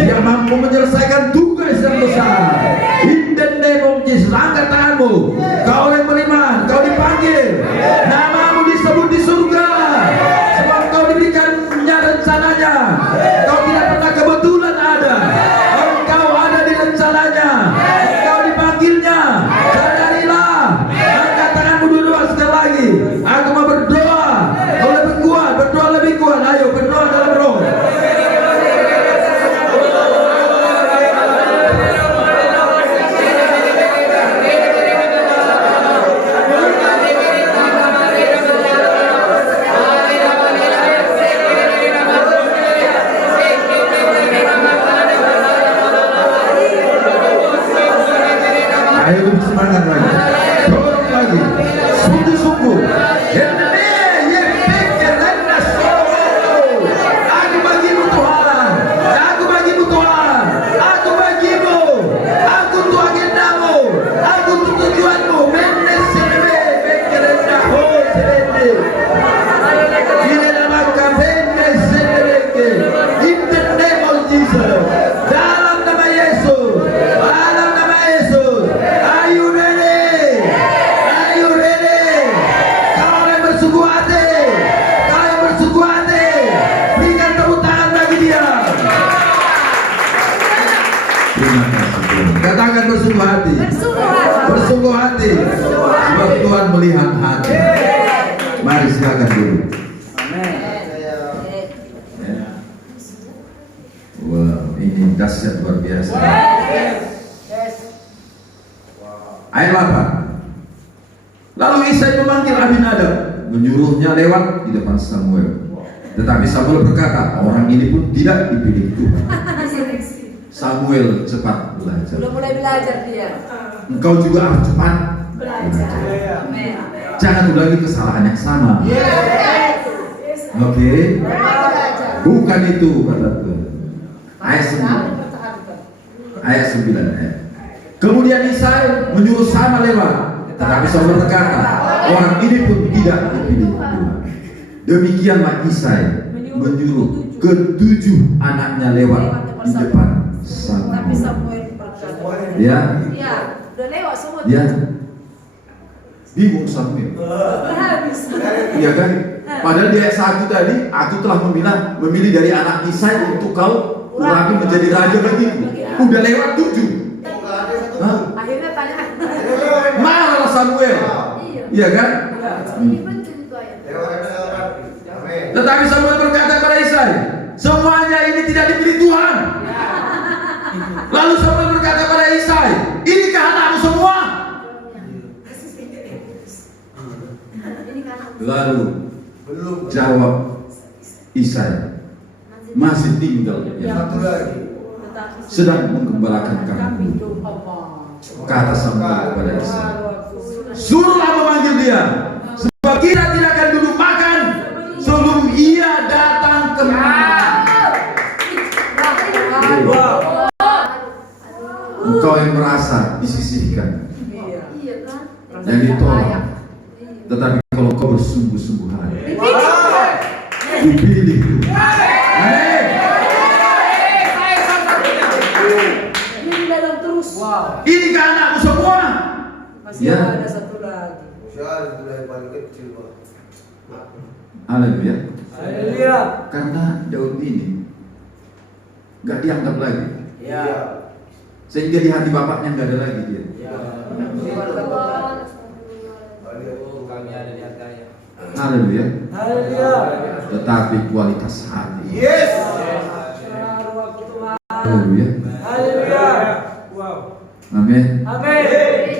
Dia mampu menyelesaikan tugas yang besar. In the name of Jesus, angkat tanganmu. Kau yang beriman, kau dipanggil. Namamu disebut di surga. Sebab kau diberikannya rencananya. Kau tidak pernah kebetulan ada. Engkau ada di rencananya. Engkau dipanggilnya. Sadarilah. Angkat tanganmu dua sekali lagi. Aku mau berdoa. Kau lebih kuat, berdoa lebih kuat. Ayo berdoa dalam roh. Ayo lebih semangat lagi. Dorong lagi. Sungguh-sungguh. Aku bagimu Tuhan. Aku bagimu Tuhan. Aku bagimu. Aku untuk agendamu. Aku untuk tujuanmu. In the name of Jesus. Dalam nama Yesus. Dalam nama Yesus. Are you ready? Are you ready? Kau yang bersungguh hati. Kau yang bersungguh hati. Berikan tepuk tangan bagi Dia. Terima kasih. Katakan bersungguh hati. Bersungguh hati. Sebab Tuhan melihat hati. Mari silakan dulu. Wow, ini dahsyat luar biasa. Ayat 8. Lalu Isai memanggil Abinadab, menyuruhnya lewat di depan Samuel. Tetapi Samuel berkata, orang ini pun tidak dipilih Tuhan. Samuel cepat belajar. Belum mulai belajar dia. Engkau juga harus cepat belajar. Amin. Jangan ulangi kesalahan yang sama. Oke? Bukan itu kata Tuhan. Ayat 9. Ayat 9. Kemudian Isai menyuruh Sama lewat. Tetapi Samuel berkata, orang ini pun tidak dipilih Tuhan. Demikianlah Isai menyuruh ketujuh anaknya lewat di depan Tapi Samuel. Samuel berkata, Ya, ya, udah lewat semua. ya. Bingung Samuel. Habis. Iya kan? Padahal di ayat 1 tadi, aku telah memilih dari anak Isai untuk kau urapi menjadi raja bagiku. Udah lewat 7. Hah? Akhirnya tanya. Marah Samuel. Iya kan? Tetapi Samuel berkata kepada Isai, semuanya ini tidak dipilih Tuhan. Lalu Samuel berkata kepada Isai, inikah anakmu semua? Lalu jawab Isai, masih tinggal yang satu lagi, sedang menggembalakan kambing. Kata Samuel kepada Isai, suruhlah memanggil dia, sebab kita tidak akan duduk makan sebelum ia datang kemari. Engkau yang merasa disisihkan dan ditolak, tetapi kalau kau bersungguh-sungguh hati, dipilih. Amin. Ini dalam terus. Ini kan anakmu semua. Masih Ya. ada satu lagi. Haleluya. Haleluya. Karena Daud ini gak dianggap lagi, Ya. sehingga di hati bapaknya gak ada lagi dia. Kami ada di harganya. Haleluya. Haleluya. Tetapi kualitas hati. Yes. Haleluya. Haleluya. Wow. Amin. Amin.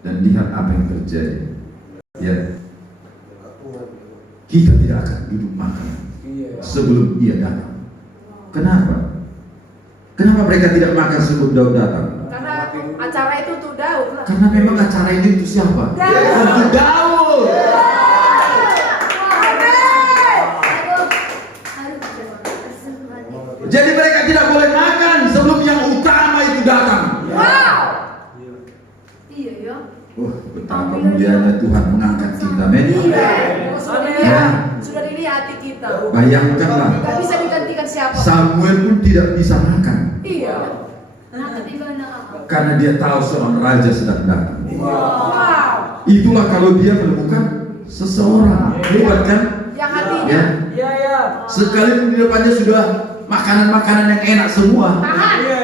Dan lihat apa yang terjadi. Ya. Kita tidak akan duduk makan sebelum ia datang. Kenapa? Kenapa mereka tidak makan sebelum Daud datang? Karena acara itu untuk Daud lah. Karena memang acara ini untuk siapa? Daud. Untuk Daud. hati kita. Bayangkanlah, Gak bisa digantikan siapa. Samuel pun tidak bisa makan Iya. Nah, ketimbang apa? karena dia tahu seorang raja sedang datang. Wow. Itulah kalau dia menemukan seseorang. Hebat kan? Yang hatinya. Ya. Iya, iya. Sekali di depannya sudah makanan-makanan yang enak semua. Tahan. Iya,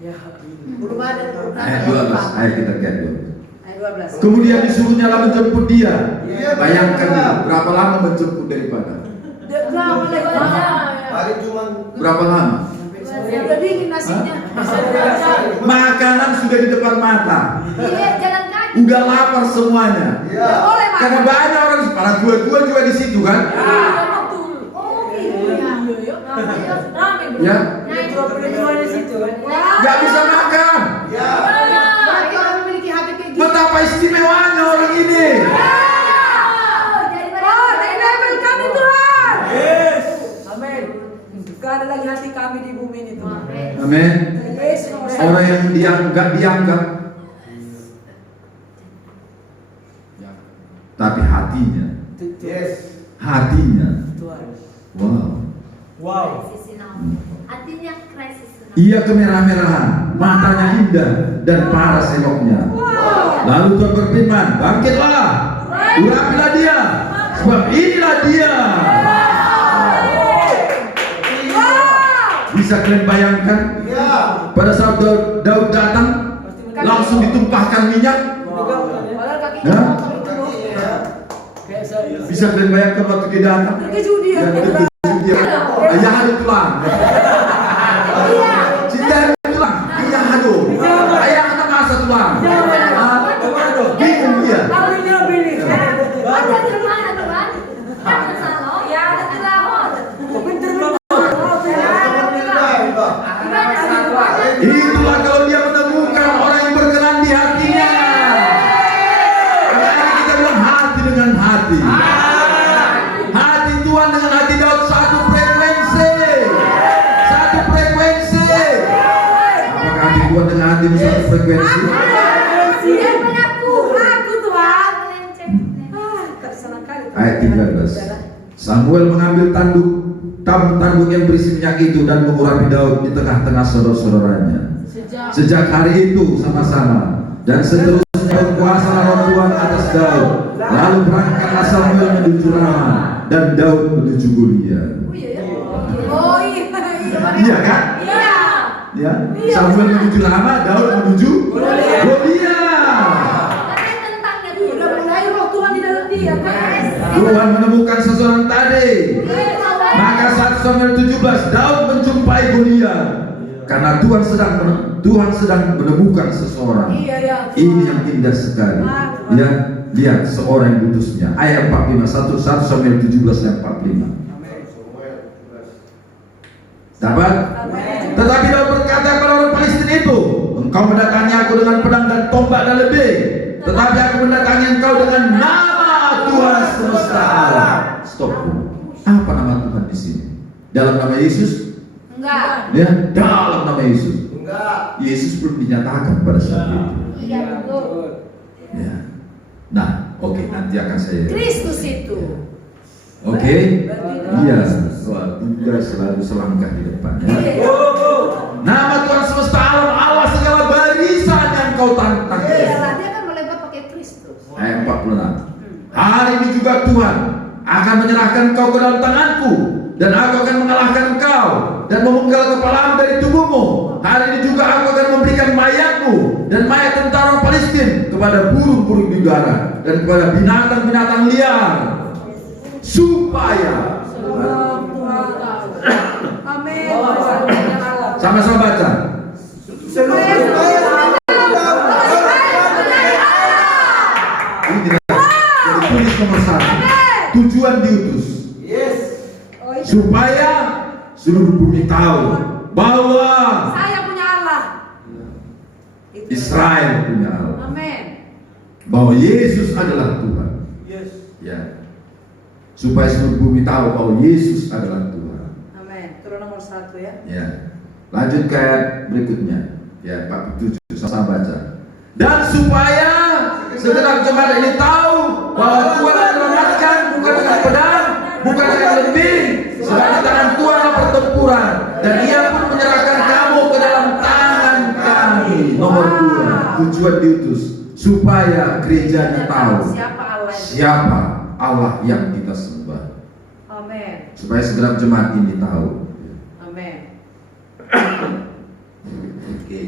iya. Belum ada. Ayat 12, ayo kita lihat dulu. Ayat 12. Kemudian disuruhnya lah menjemput dia. Iya. Bayangkan nih, berapa lama menjemput daripada? Berapa lagi? Hari cuma Berapa lama? Udah dingin nasinya. Makanan sudah di depan mata. Iya, jalan kaki. Udah lapar semuanya. Udah boleh makan. Karena banyak orang, para tua-tua juga di situ kan? Iya, betul. Oh, gitu ya. Rame bro. Ya, Nah, itu di situ kan. nggak bisa makan. Iya. Bagi orang memiliki hati kayak gitu. Betapa istimewanya orang ini. Oh, dari level kami Tuhan. Yes. Amin. Gak ada lagi hati kami di bumi ini Tuhan. Amin. Yesus nomor satu. Orang yang dianggap, tapi hatinya, Yes. wow. Wow. Artinya krisis. Ia kemerah-merahan, matanya indah dan paras eloknya. Lalu Tuhan berfirman, bangkitlah, urapilah dia, sebab inilah dia. Bisa kalian bayangkan Iya. pada saat Daud datang, langsung ditumpahkan minyak. Padahal kakinya Hah? kotor itu loh. Bisa kalian bayangkan waktu dia datang? Terkejut dia. Dan terkejut dia. Ayah ada tulang. Cinta ada tulang. Ayah ada. Ayah ada masa tulang. Bingung dia. Ada di mana, Tuhan? Ada salon? Ya, ada di laut. Gimana sih, Tuhan? Itulah kalau dia menemukan orang yang berkenan di hatinya. Makanya kita bilang hati dengan hati. Hati Tuhan dengan hati Daud satu frekuensi. Satu frekuensi. Apakah hati Tuhan dengan hatimu satu frekuensi? Yang mengaku Tuhan. Senang kali. Ayat 13. Samuel mengambil tanduk yang berisi minyak itu dan mengurapi Daud di tengah-tengah saudara-saudaranya. Sejak hari itu sama-sama dan seterusnya berkuasa roh Tuhan atas Daud. Lalu berangkatlah Samuel menuju Rama dan Daud menuju Goliat. Oh iya. Iya kan? Iya. Ya. Samuel menuju Rama, Daud menuju Goliat. Ada tentangnya dulu. Udah mulai roh Tuhan di dalam dia kan. Tuhan menemukan seseorang tadi. Maka saat Samuel 17 Daud menjumpai Goliat. Karena Tuhan sedang menemukan seseorang. Iya ya. Ini yang indah sekali. Ya, lihat seorang yang diutusnya. Ayat 45, 1 Samuel 17 ayat 45. Dapat? Tetapi Daud berkata kepada orang Palestina itu, engkau mendatangi aku dengan pedang dan tombak dan lebih, tetapi aku mendatangi engkau dengan nama Tuhan semesta alam. Stop. Apa nama Tuhan di sini? Dalam nama Yesus? Enggak. Ya, dalam nama Yesus. Enggak. Yesus belum dinyatakan pada saat itu. Iya, betul. Ya. Nah, oke, nanti akan saya. Kristus itu. Oke. Iya. Wah, Buddha selalu selangkah di depan. Ya. Nama Tuhan semesta alam, Allah segala barisan yang kau tantang. Iya, dia kan melempar pakai Kristus. Ayat 46. Hari ini juga Tuhan akan menyerahkan kau ke dalam tanganku, dan aku akan mengalahkan engkau dan memenggal kepalamu dari tubuhmu. Hari ini juga aku akan memberikan mayatmu dan mayat tentara Palestina kepada burung-burung di udara dan kepada binatang-binatang liar, supaya Amin. sama-sama baca. Ini jadi tulis nomor 1. Tujuan diutus Yes. supaya seluruh bumi tahu bahwa Saya punya Allah. Israel punya Allah, Amin. bahwa Yesus adalah Tuhan. Yes. Ya, supaya seluruh bumi tahu bahwa Yesus adalah Tuhan. Amin. Turun nomor 1 ya. Ya, lanjut ke ayat berikutnya. Ya, 47 sama baca. Dan supaya segenap jemaat ini tahu bahwa Tuhan akan menyelamatkan bukan dengan pedang bukan akan lebih. Sebab di tangan Tuhan ada pertempuran, dan Ia pun menyerahkan kamu ke dalam tangan kami. Nomor 2, tujuan diutus supaya gerejanya tahu siapa Allah yang kita sembah. Amin. Supaya segenap jemaat ini tahu. Amin. Oke.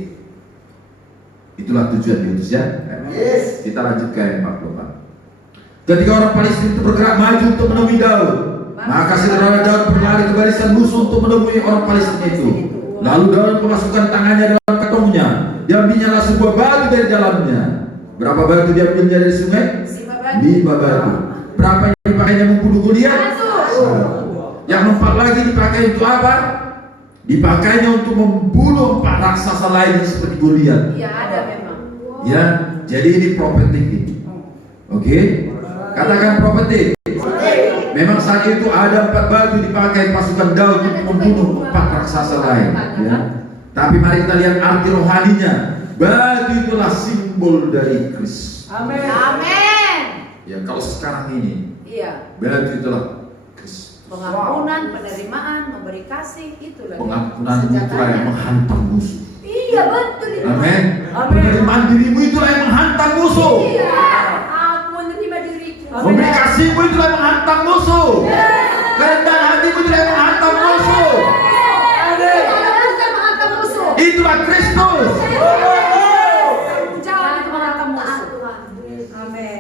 Itulah tujuan diutus ya. Yes. Kita lanjut ke ayat 44. Ketika orang Palestina itu bergerak maju untuk menemui Daud, maka saudara Daud berlari ke barisan musuh untuk menemui orang Palestina itu. Lalu Daud memasukkan tangannya dalam kantongnya, diambilnya sebuah batu dari dalamnya. Berapa batu diambilnya dari sungai? 5 batu. Berapa yang dipakainya membunuh Goliat? 1. Yang 4 lagi dipakai untuk apa? Dipakainya untuk membunuh 4 raksasa lain seperti Goliat. Iya, ada memang. Ya, jadi ini profetik ini. Oke? Katakan profetik. Memang saat itu ada 4 batu dipakai pasukan Daud untuk membunuh 4 raksasa lain. Ya. Tapi mari kita lihat arti rohaninya. Batu itulah simbol dari Kristus. Amin. Amin. Ya, kalau sekarang ini, Iya. batu itulah Kristus. Pengampunan, penerimaan, memberi kasih, itulah. Pengampunan itulah yang menghantam musuh. Iya, betul itu. Amin. Amin. Penerimaan dirimu itulah yang menghantam musuh. Iya. Aku menerima diriku. Memberi kasihmu itulah yang menghantam musuh. Kerendahan hatimu itulah yang menghantam musuh. Itulah Kristus.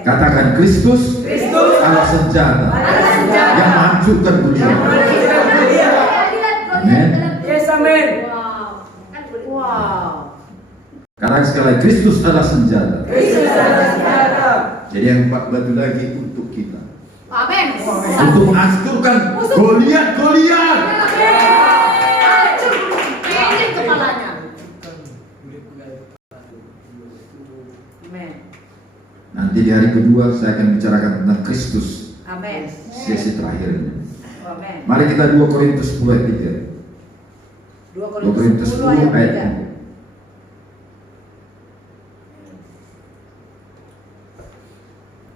Katakan Kristus adalah senjata yang menghancurkan dunia. Amin. Yes, amin. Wow. Katakan sekali lagi, Kristus adalah senjata. Kristus adalah senjata. Jadi yang 4 batu lagi untuk kita, Amin. untuk menghancurkan Goliat. Hancur. Pendek kepalanya. Amin. Nanti di hari kedua saya akan bicarakan tentang Kristus. Amin. Sesi terakhirnya. Amin. Mari kita 2 Korintus 10 ayat 3. 2 2 Korintus 10 ayat 3.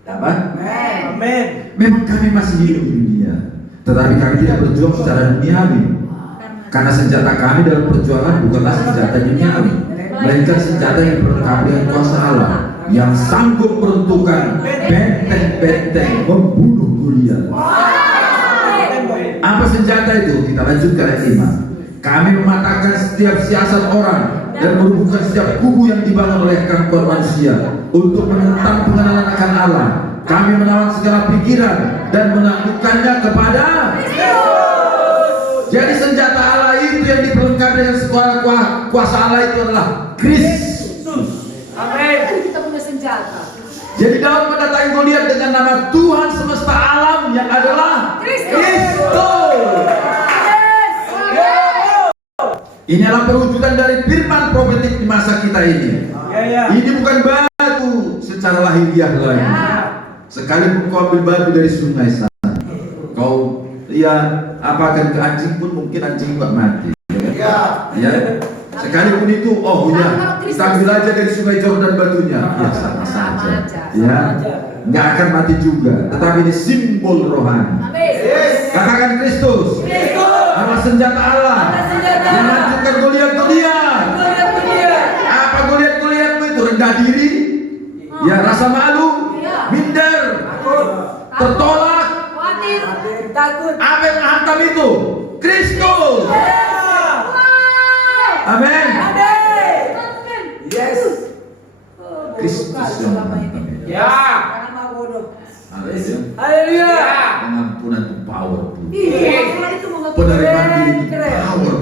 Dapat? Amin. Memang kami masih hidup di dunia, tetapi kami tidak berjuang secara duniawi. Karena senjata kami dalam perjuangan bukanlah senjata duniawi, melainkan senjata yang dilengkapi dengan kuasa Allah, yang sanggup meruntuhkan benteng-benteng membunuh Goliat. Apa senjata itu? Kita lanjutkan ayat 5. Kami mematahkan setiap siasat orang dan merubuhkan setiap kubu yang dibangun oleh kekuatan manusia untuk menentang pengenalan akan Allah. Kami menawan segala pikiran dan menaklukkannya kepada Kristus. Jadi senjata Allah itu yang diperlengkapi dengan segala kuasa Allah itu adalah Kristus. Amin. Kita punya senjata. Jadi Daud mendatangi Goliat dengan nama Tuhan semesta alam yang adalah Kristus. Ini adalah perwujudan dari firman profetik di masa kita ini. Ini bukan batu secara lahiriah lagi. Sekalipun kau ambil batu dari sungai sana, kau apakan ke anjing pun mungkin anjing juga mati. Ya. Sekalipun itu, kita ambil aja dari sungai Jordan batunya, ya sama saja. Ya, nggak akan mati juga. Tetapi ini simbol rohani. Katakan Kristus adalah senjata Allah yang menghancurkan Goliat. Apa Goliat-Goliatmu itu? Rendah diri, ya rasa malu, minder, tertolak, Takut. apa yang menghantam itu? Kristus. Amin. Yes. Kristus yang menghantam itu. Ya. Haleluya. Haleluya. Pengampunan itu powerful. Itu Penerimaan diri itu powerful.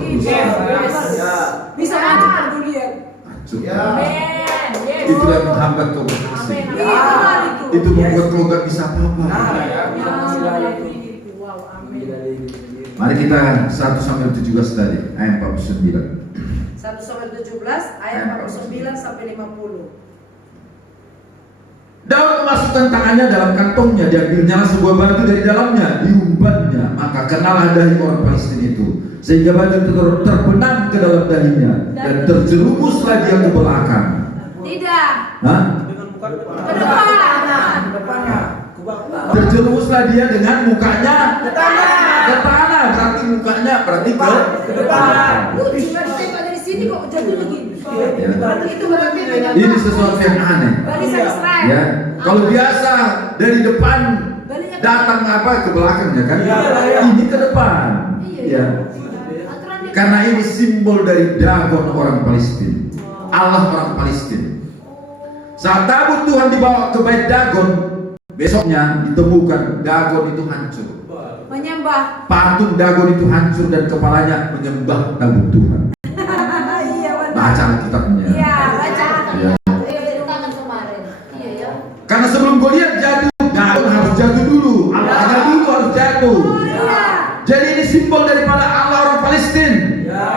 bisa menghancurkan dunia. Itu yang menghambat kau berhasil. Itu membuat kau gak bisa apa-apa. Mari kita 1 sampai 17 tadi, ayat 49. 1 sampai 17 ayat 49 sampai 50. Daud memasukkan tangannya dalam kantongnya, diambilnya sebuah batu dari dalamnya, diumbannya, maka kenalah dahi orang Palestina itu, sehingga batu itu terbenam ke dalam dahinya dan terjerumuslah dia ke belakang. Tidak. Hah? Dengan bukan Ke depan. depannya. Terjerumuslah dia dengan mukanya ke tanah. Berarti mukanya berarti ke depan. Juga ditembak dari sini kok jatuh lagi. Ya. Itu berarti Ini sesuatu yang aneh. barisan Israel. Ya, kalau biasa dari depan Balinya ke datang apa ke belakangnya kan? Iya. Ini ke depan. Ya. Aturan dia. Karena ini simbol dari Dagon orang Palestina. Allah orang Palestina. Saat tabut Tuhan dibawa ke bait Dagon, besoknya ditemukan Dagon itu hancur. menyembah. Patung Dagon itu hancur dan kepalanya menyembah tabut Tuhan. Iya benar. Baca Alkitabnya. Iya, baca. Ya. Tangan kemarin. Iya ya. Karena sebelum Goliat jatuh, Dagon harus jatuh dulu. Allahnya dulu harus jatuh. Oh iya. Jadi ini simbol daripada Allah orang Palestina.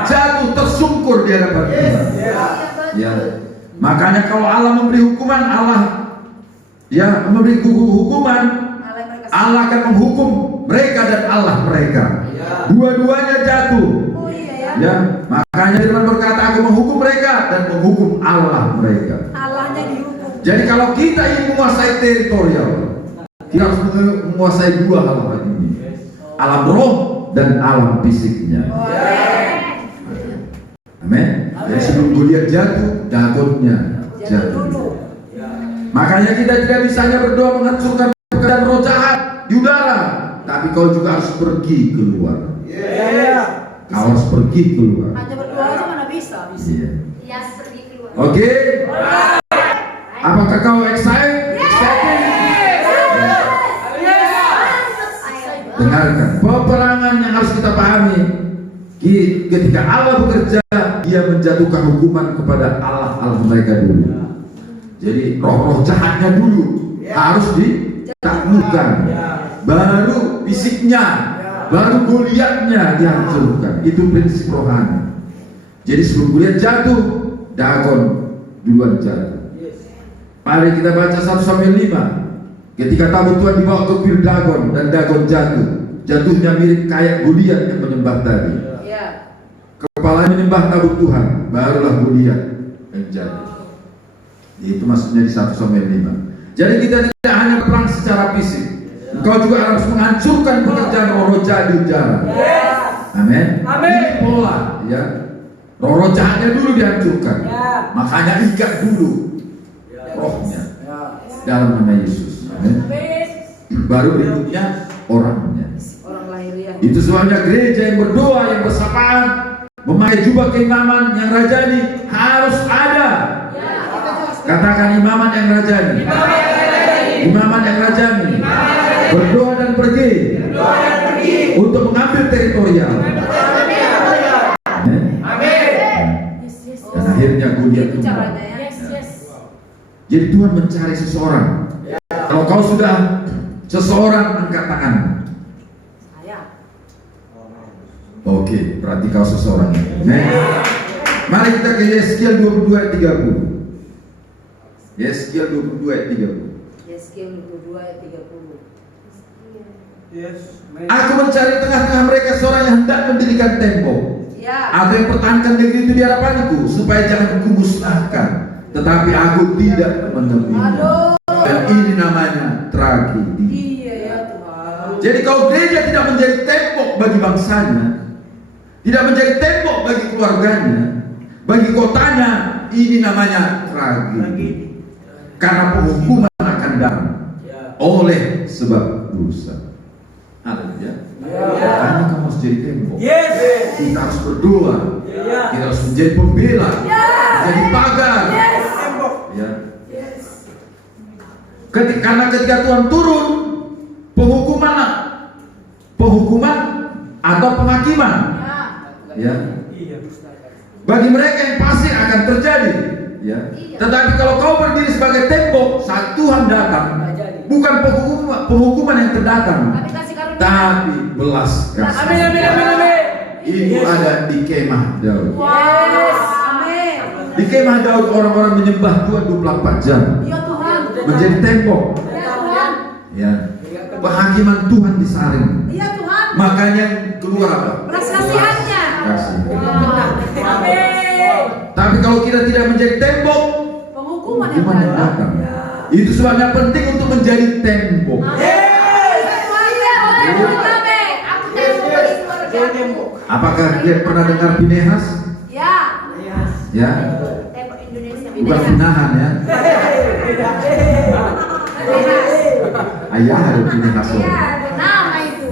Jatuh tersungkur di hadapan Tuhan. Ya. Makanya kalau Allah memberi hukuman, Allah ya memberi hukuman, Allah akan menghukum mereka dan Allah mereka. Dua-duanya jatuh. Oh iya ya. Ya, makanya Firman berkata, aku menghukum mereka dan menghukum Allah mereka. Allahnya dihukum. Jadi kalau kita ingin menguasai teritorial, kita harus menguasai dua hal ini, alam roh dan alam fisiknya. Amin. Jadi sebelum Goliat jatuh, Dagonnya jatuh. Makanya kita tidak bisa hanya berdoa menghancurkan pekerjaan roh jahat di udara, tapi kau juga harus pergi keluar. Kau harus pergi keluar. Hanya berdoa aja mana bisa. Iya. Ya pergi keluar. Oke. Apakah kau excited? Dengarkan, peperangan yang harus kita pahami. Ketika Allah bekerja, Dia menjatuhkan hukuman kepada Allah mereka dulu. Jadi roh-roh jahatnya dulu harus ditaklukkan. Baru fisiknya, baru Goliatnya dihancurkan. Itu prinsip rohani. Jadi sebelum Goliat jatuh, Dagon duluan jatuh. Mari kita baca 1 Samuel 5. Ketika tabut Tuhan dibawa ke kuil Dagon dan Dagon jatuh. Jatuhnya mirip kayak Goliat yang menyembah tadi. Iya. Kepala menyembah tabut Tuhan, barulah Goliat yang jatuh. Itu maksudnya di 1 Samuel 5. Jadi kita tidak hanya perang secara fisik, engkau juga harus menghancurkan pekerjaan roh jahat di udara. Amin. Ini pola, ya. Roh jahatnya dulu dihancurkan. Makanya ikat dulu rohnya dalam nama Yesus. Amin. Baru berikutnya orangnya. Orang lahiriah. Itu sebabnya gereja yang berdoa, yang bersapaan, memakai jubah keimaman yang rajani harus ada. Katakan imaman yang rajani. Imaman yang rajani. Berdoa dan pergi untuk mengambil teritorial. Amin. Dan akhirnya Goliat Itu tumbang. caranya ya. Jadi Tuhan mencari seseorang. Kalau kau sudah seseorang, angkat tangan. Saya. Oke, berarti kau seseorang. Mari kita ke Yeskiel 22 ayat 30. Yeskiel 22 ayat 30. Yeskiel 22 ayat 30. Aku mencari tengah-tengah mereka seorang yang hendak mendirikan tembok. Ya. Aku yang pertahankan negeri itu di hadapanku, supaya jangan kumusnahkan. Tetapi aku tidak menemuinya. Aduh. Dan ini namanya tragedi. Iya ya Tuhan. Jadi kalau gereja tidak menjadi tembok bagi bangsanya, tidak menjadi tembok bagi keluarganya, bagi kotanya, ini namanya tragedi. Karena penghukuman akan datang oleh sebab dosa. Haleluya. Makanya kamu harus jadi tembok. Kita harus berdoa. Kita harus menjadi pembela, menjadi pagar. Ya. Karena ketika Tuhan turun, penghukuman atau penghakiman, ya, bagi mereka yang pasti akan terjadi. Ya. Tetapi kalau kau berdiri sebagai tembok saat Tuhan datang, bukan penghukuman yang terdatang, tapi belas kasih. Itu ada di kemah Daud. Amin. Di kemah Daud orang-orang menyembah Tuhan 24 jam, Ya Tuhan. menjadi tembok. Ya Tuhan. Ya. Penghakiman Tuhan disaring. Ya Tuhan. Makanya keluar apa? Belas kasihannya. Kasih. Amin. Tapi kalau kita tidak menjadi tembok, Penghukuman yang hukuman yang datang. datang. Itu sebabnya penting untuk menjadi tembok. Apakah dia pernah dengar Pinehas? Ya. Ya, Tembok Indonesia. bukan Pinahan ya. Ayah ada Pinehas. Iya, nama itu.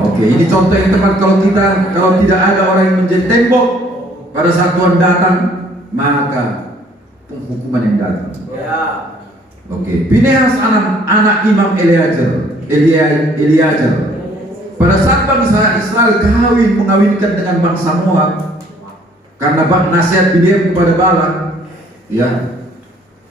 Oke, ini contoh yang tepat kalau tidak ada orang yang menjadi tembok pada saat Tuhan datang, maka penghukuman yang datang. Oke, Pinehas anak Imam Eliajar. Pada saat bangsa Israel mengawinkan dengan bangsa Moab, karena nasihat Bileam kepada Balak, ya,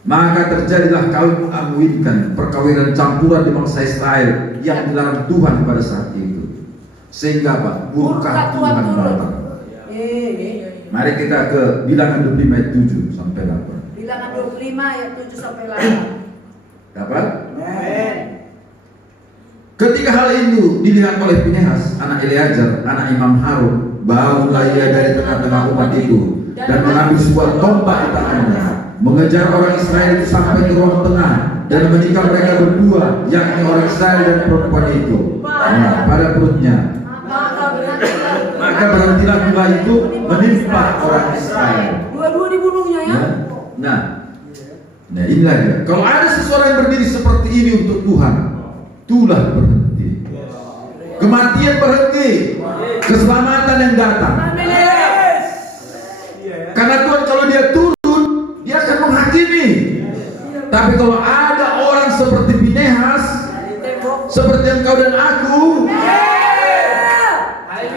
maka terjadilah kawin mengawinkan, perkawinan campuran di bangsa Israel yang dilarang Tuhan pada saat itu, sehingga murka Tuhan Balak. Mari kita ke Bilangan 25 ayat 7 sampai 8. Bilangan 25 ayat 7 sampai 8. Dapat? Ketika hal itu dilihat oleh Pinehas, anak Eleazar, anak Imam Harun, barulah ia dari tengah-tengah umat itu dan mengambil sebuah tombak di tangannya, mengejar orang Israel itu sampai ke ruang tengah dan menyikap mereka berdua, yakni orang Israel dan perempuan itu, pada perutnya. Maka berhentilah gula itu menimpa orang Israel. Dua-dua dibunuhnya ya. Nah inilah dia. Kalau ada seseorang yang berdiri seperti ini untuk Tuhan, itulah berhenti. Kematian berhenti, keselamatan yang datang. Karena Tuhan kalau dia turun, dia akan menghakimi. Tapi kalau ada orang seperti Pinehas, seperti engkau dan aku,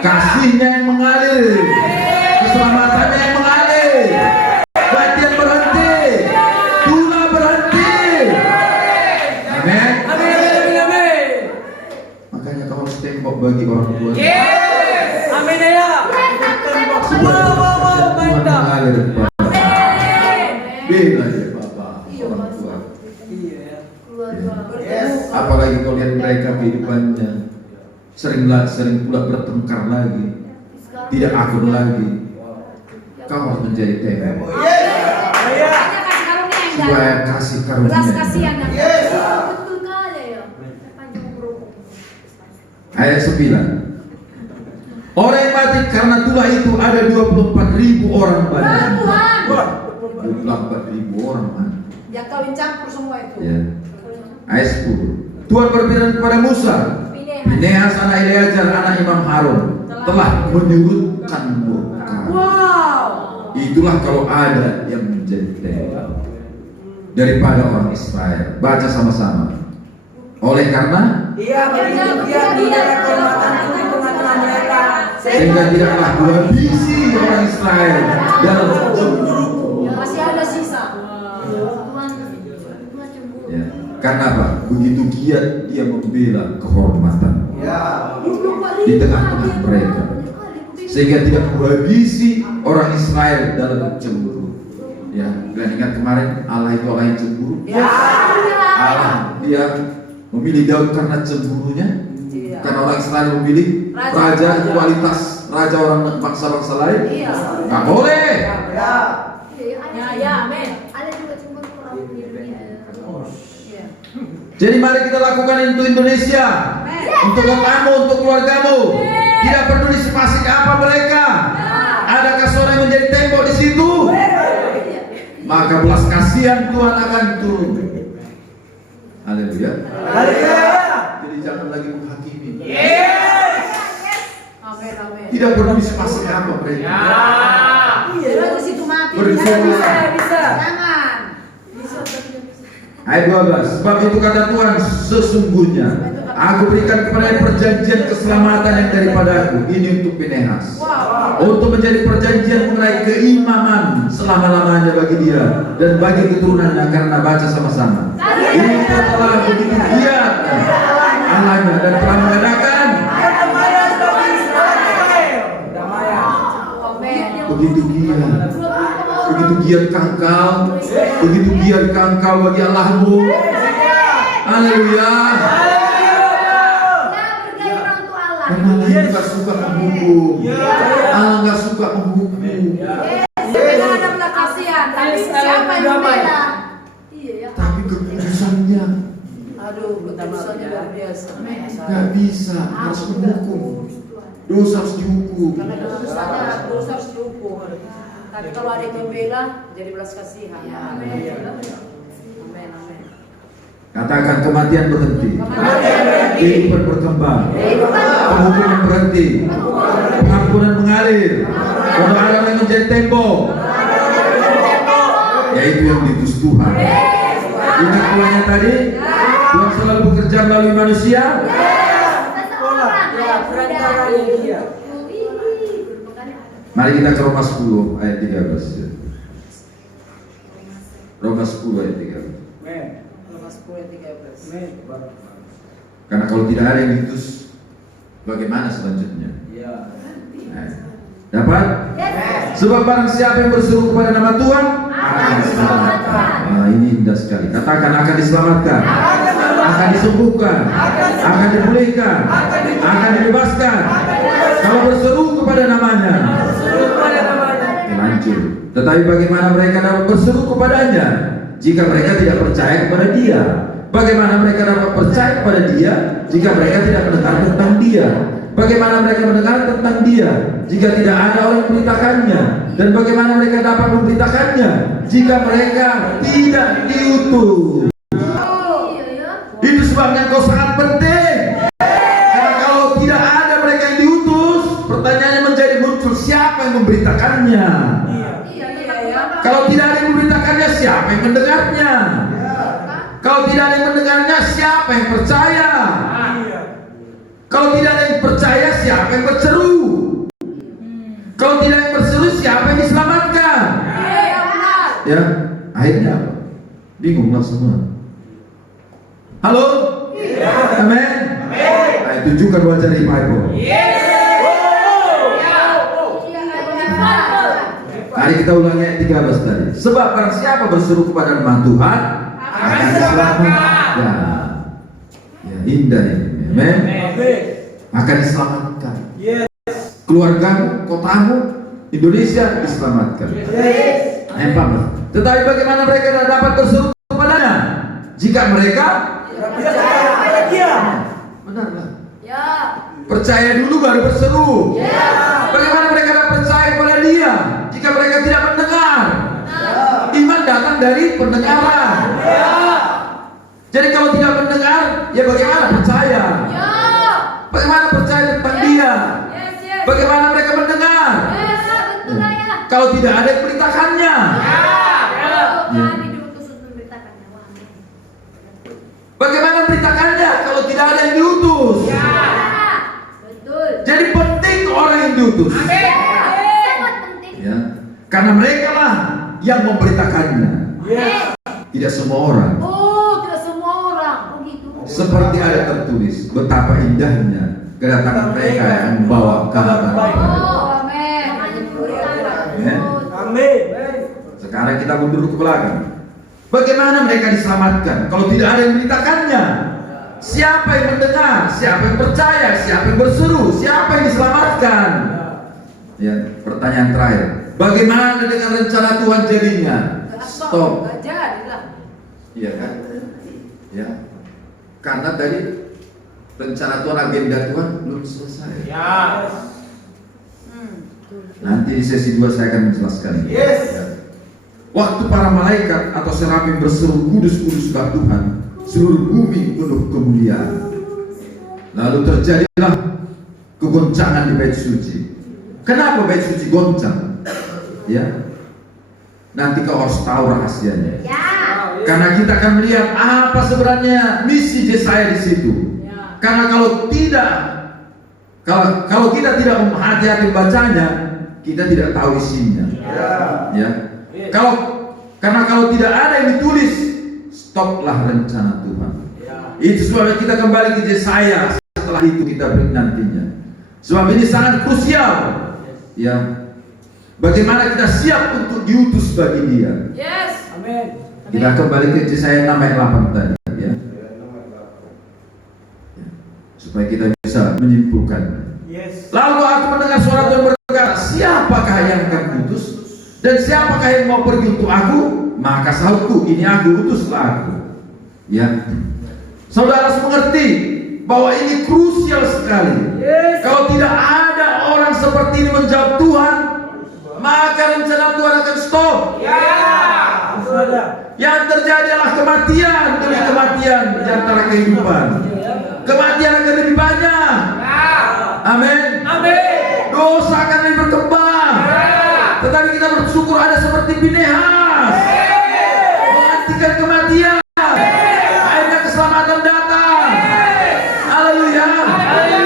kasihnya yang mengalir, keselamatannya yang mengalir, kematian berhenti, tulah berhenti. Amin. Makanya kau harus tembok bagi orang tua. Amin ya. Tuhan mengalir kepada. Bela ya Bapak, orang tua. Apalagi kau lihat mereka kehidupannya sering pula bertengkar lagi, tidak akur lagi. Kau harus menjadi tembok supaya kasih karunia. Belas kasihan yang Betul kali ya. Panjang umur. Ayat 9. Orang yang mati karena tulah itu ada 24.000 orang banyak. Tuhan. 24.000 orang mati. Ya kawin campur semua itu. Ya. Ayat 10. Tuhan berfirman kepada Musa, Pinehas anak Eleazar anak Imam Harun telah menyurutkan murka. Wow. Itulah kalau ada yang menjadi tembok daripada orang Israel. Baca sama-sama. Oleh karena sehingga tidaklah dihabisi orang Israel dalam cemburu. Masih ada sisa. Ya. Karena apa? Begitu giat dia membela kehormatan di tengah-tengah mereka, sehingga tidak menghabisi orang Israel dalam cemburu. Ya, dan ingat kemarin Allah itu Allah yang cemburu. Allah dia memilih Daud karena cemburunya. Karena orang Israel memilih raja kualitas raja orang bangsa-bangsa lain. Nggak boleh. Ya, amin. Ada juga cemburu orang di dunia. Jadi mari kita lakukan untuk Indonesia, untuk kamu, untuk keluargamu. Tidak peduli sepasik apa mereka. Adakah seorang yang menjadi tembok di situ? Maka belas kasihan Tuhan akan turun. Haleluya. Jadi jangan lagi menghakimi. Amin. Tidak peduli sepasik apa mereka. Jangan ke situ mati. Berjuang. Jangan. Ayat 12. Sebab itu kata Tuhan, sesungguhnya aku berikan kepada perjanjian keselamatan yang daripada aku. Ini untuk Pinehas. Untuk menjadi perjanjian mengenai keimaman selama-lamanya bagi dia dan bagi keturunannya, karena baca sama-sama. Ini telah begitu giat Allahnya dan telah mengadakan begitu giat kangkau bagi Allahmu. Haleluya. Karena Allah nggak suka menghukum. Allah nggak suka menghukum. Ada belas Bukan, tapi siapa yang membela? Iya ya. Tapi kekudusannya Aduh, keputusannya luar biasa. nggak bisa, harus menghukum. Dosa harus dihukum. Karena keputusannya dosa harus dihukum. Tapi kalau ada yang membela, jadi belas kasihan. Amin. Amin. Amin. Katakan kematian berhenti, Kematian berhenti. kehidupan berkembang, penghukuman berhenti, pengampunan mengalir, kebenaran yang menjadi tembok, yaitu yang diutus Tuhan. Ingat Tuhannya tadi, Tuhan selalu bekerja melalui manusia. Ya, perantaranya dia. Mari kita ke Roma 10 ayat 13. Roma 10 ayat 13. Men. Roma 10 ayat 13. Men. Karena kalau tidak ada yang diutus, bagaimana selanjutnya? Ya. Nah, dapat? Sebab barang siapa yang berseru kepada nama Tuhan akan diselamatkan. Nah, ini indah sekali. Katakan akan diselamatkan, akan disembuhkan, akan dipulihkan, akan dibebaskan. Kalau berseru kepada namanya, lanjut. Tetapi bagaimana mereka dapat berseru kepadanya jika mereka tidak percaya kepada Dia? Bagaimana mereka dapat percaya kepada Dia jika mereka tidak mendengar tentang Dia? Bagaimana mereka mendengar tentang Dia jika tidak ada orang yang memberitakannya? Dan bagaimana mereka dapat memberitakannya jika mereka tidak diutus? Itu sebabnya kau sangat penting. Karena kalau tidak ada mereka yang diutus, pertanyaannya menjadi muncul, siapa yang memberitakannya? Kalau tidak ada yang memberitakannya, siapa yang mendengarnya? Kalau tidak ada yang mendengarnya, siapa yang percaya? Kalau tidak ada yang percaya, siapa yang berseru? Kalau tidak yang berseru, siapa yang diselamatkan? Ya, akhirnya apa? Bingunglah semua. Halo? Amin. Ayo tunjukkan wajah dari Bible. Mari kita ulangi ayat 13 tadi. Sebab barang siapa berseru kepada nama Tuhan akan diselamatkan. Ya, indah ini. Amin. Akan diselamatkan. Keluargamu, kotamu, Indonesia diselamatkan. Empat. Tetapi bagaimana mereka dapat berseru kepadanya jika mereka benar lah. Percaya dulu baru berseru. Bagaimana mereka dapat percaya kepada Dia jika mereka tidak mendengar? Iman datang dari pendengaran. Jadi kalau tidak mendengar, ya bagaimana percaya? Bagaimana percaya tentang Dia? Bagaimana mereka mendengar? Kalau tidak ada yang memberitakannya. Bagaimana memberitakannya kalau tidak ada yang diutus? Jadi penting orang yang diutus. Ya, karena mereka lah yang memberitakannya. Tidak semua orang. Tidak semua orang. Seperti ada tertulis, betapa indahnya kedatangan mereka yang membawa kabar baik. Ya. Amin. Sekarang kita mundur ke belakang. Bagaimana mereka diselamatkan kalau tidak ada yang memberitakannya? Siapa yang mendengar? Siapa yang percaya? Siapa yang berseru? Siapa yang diselamatkan? Ya, pertanyaan terakhir. Bagaimana dengan rencana Tuhan jadinya? Stop. Iya kan? Ya. Karena tadi rencana Tuhan, agenda Tuhan belum selesai. Nanti di sesi 2 saya akan menjelaskan. Ya. Waktu para malaikat atau serafim berseru, kudus kuduslah Tuhan, seluruh bumi penuh kemuliaan. Lalu terjadilah kegoncangan di bait suci. Kenapa bait suci goncang? Ya, nanti kau harus tahu rahasianya. Karena kita akan melihat apa sebenarnya misi Yesaya di situ. Karena kalau kita tidak hati-hati membacanya, kita tidak tahu isinya. Ya. Karena kalau tidak ada yang ditulis, stoplah rencana Tuhan. Itu sebabnya kita kembali ke Yesaya. Setelah itu kita beri nantinya. Sebab ini sangat krusial. Ya. Bagaimana kita siap untuk diutus bagi Dia. Amin. Kita kembali ke Yesaya 6 ayat 8 tadi. Ya. Supaya kita bisa menyimpulkan. Lalu aku mendengar suara Tuhan berkata, siapakah yang akan diutus? Dan Dan siapakah yang mau pergi untuk aku? Maka sahutku, ini aku, utuslah aku. Ya, saudara harus mengerti bahwa ini krusial sekali. Kalau tidak ada orang seperti ini menjawab Tuhan, maka rencana Tuhan akan stop. Yang terjadi adalah kematian demi kematian di antara kehidupan. Kematian akan lebih banyak. Amin. Dosa akan lebih berkembang. Tetapi kita bersyukur ada seperti Pinehas menghentikan kematian. Akhirnya keselamatan datang. Haleluya.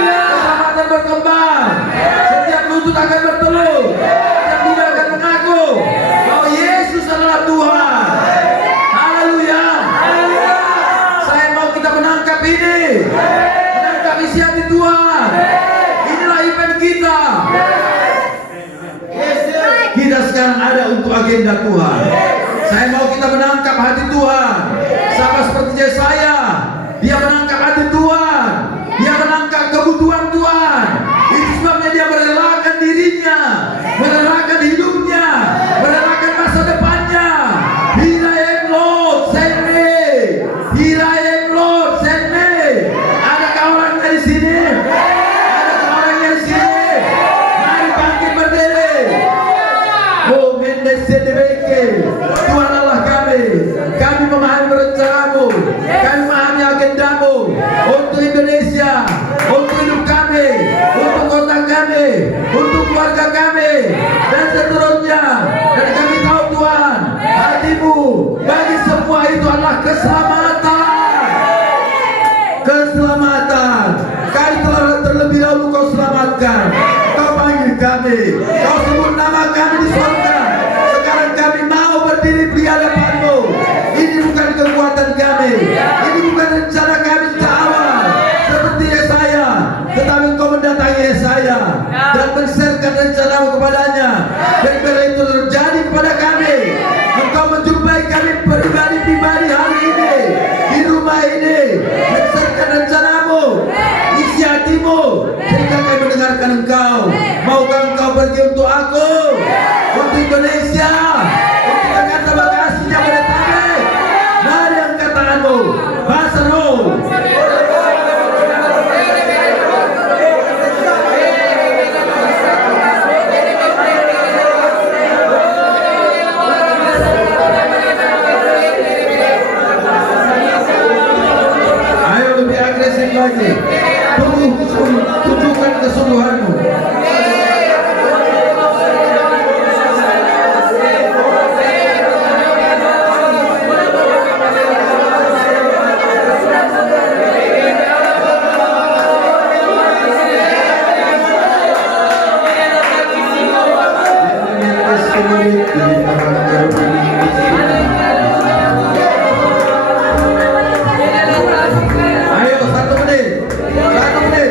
Keselamatan berkembang. Setiap lutut akan bertelur. Setiap lidah akan mengaku bahwa Yesus adalah Tuhan. Haleluya. Saya mau kita menangkap ini. Menangkap isi hati Tuhan. Inilah event kita. Kita sekarang ada untuk agenda Tuhan. Saya mau kita menangkap hati Tuhan. Sama seperti Yesaya, dia menangkap hati Tuhan. Dia menangkap kebutuhan Tuhan. Itu sebabnya dia merelakan dirinya, merelakan hidupnya, merelakan masa depannya. Here I am Lord, send me. Here I am Lord, send me. Adakah orang dari sini? Adakah orang dari sini? Mari bangkit berdiri. Oh, Tuhan Allah kami memahami rencanamu, kami memahami agendamu untuk Indonesia, untuk hidup kami, untuk kota kami, untuk keluarga kami, dan seterusnya. Dan kami tahu Tuhan, hatimu bagi semua itu adalah keselamatan. Keselamatan. Kami telah terlebih dahulu kau selamatkan. Kau panggil kami, kau sebut nama kami di surga. Sekarang kami mau berdiri di hadapanmu. Ini bukan kekuatan kami, ini bukan rencana kami sejak awal seperti Yesaya, tetapi engkau mendatangi Yesaya dan menserahkan rencanamu kepadanya. Dan bila itu terjadi kepada kami, engkau menjumpai kami pribadi-pribadi hari ini di rumah ini, menserahkan rencanamu, isi hatimu, sehingga kami mendengarkan engkau. Maukah engkau pergi untuk aku, untuk Indonesia, untuk Jakarta Bekasinya pada kami? Mari angkat tanganmu, bahasa roh. Ayo lebih agresif lagi. Tunjukkan kesungguhanmu. Ayo 1 menit. 1 menit.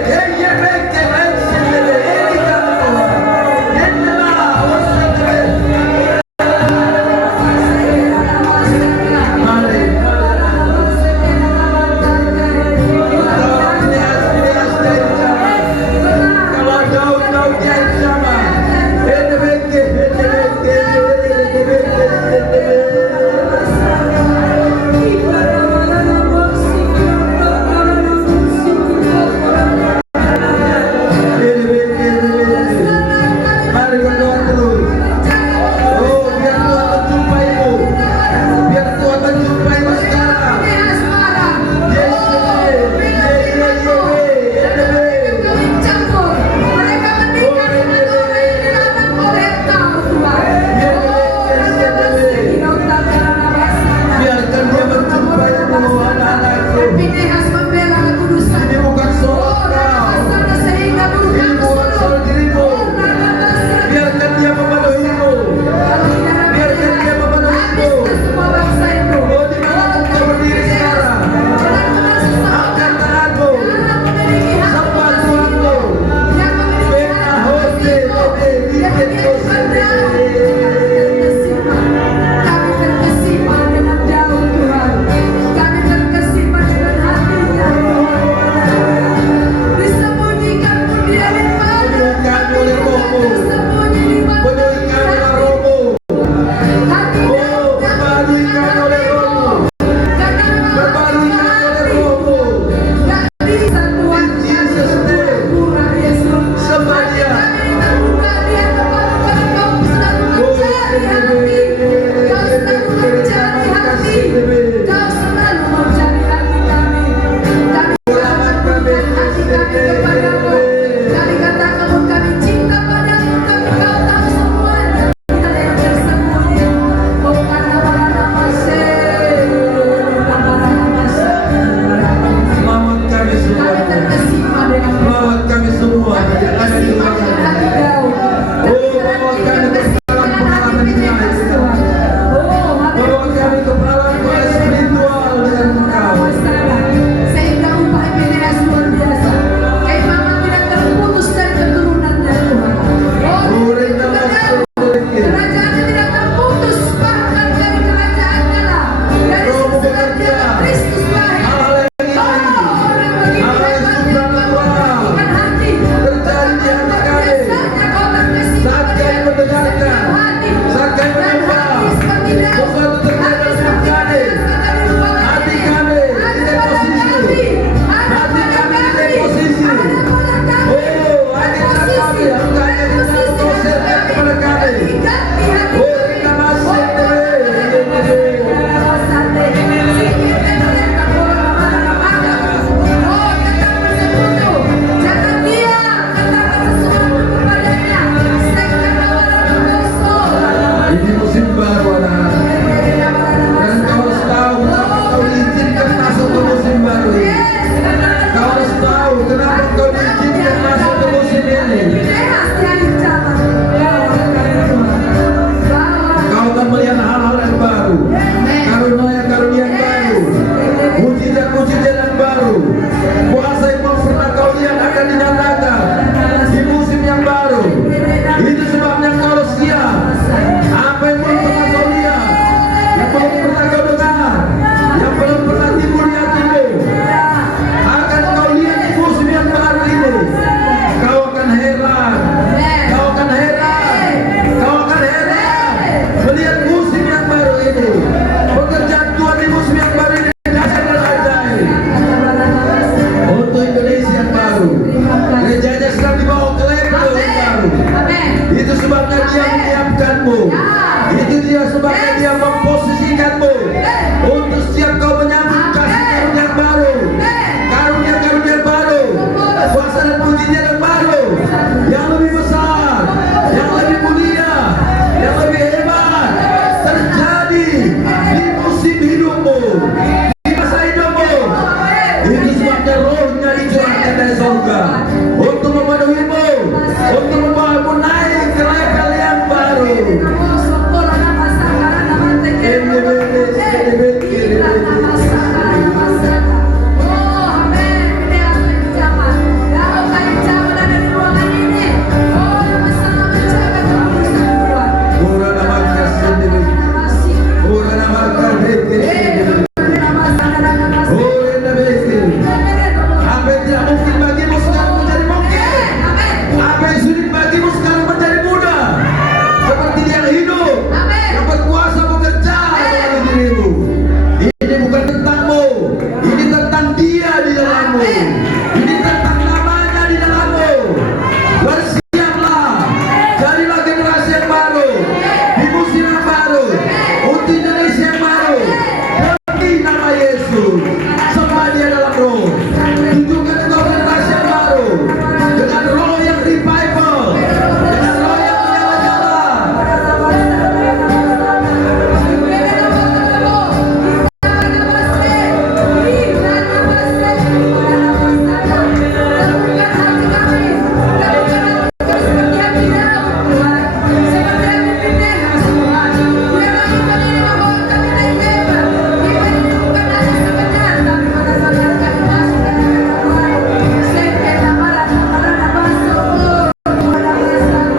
surga untuk memenuhimu, untuk membawamu naik ke level yang baru. Apa yang tidak mungkin bagimu sekarang menjadi mungkin. Apa yang sulit bagimu sekarang menjadi mudah. Seperti dia yang hidup, yang berkuasa bekerja dalam dirimu. Ini bukan tentangmu, ini tentang dia di dalammu. Ini tentang namanya di dalammu. Bersiaplah, jadilah generasi yang baru, di musim yang baru, untuk Indonesia yang baru. Beri nama Yesus, sembah dia dalam roh. Tunjukkan engkau generasi yang baru, dengan roh yang revival, dengan roh yang menyala-nyala.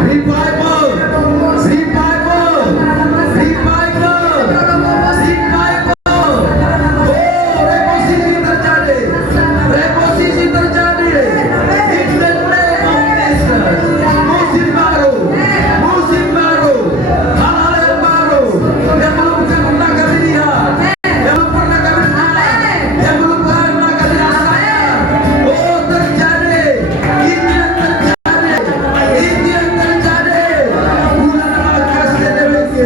Revival, revival, revival, revival. Oh, reposisi terjadi, reposisi terjadi. In the name of Jesus. Musim baru, musim baru, hal-hal yang baru yang belum pernah kami lihat, yang belum pernah kami dengar, yang belum pernah kami rasakan. Oh, terjadi. Ini yang terjadi. Ini yang terjadi. Bukan nama kasih DBG.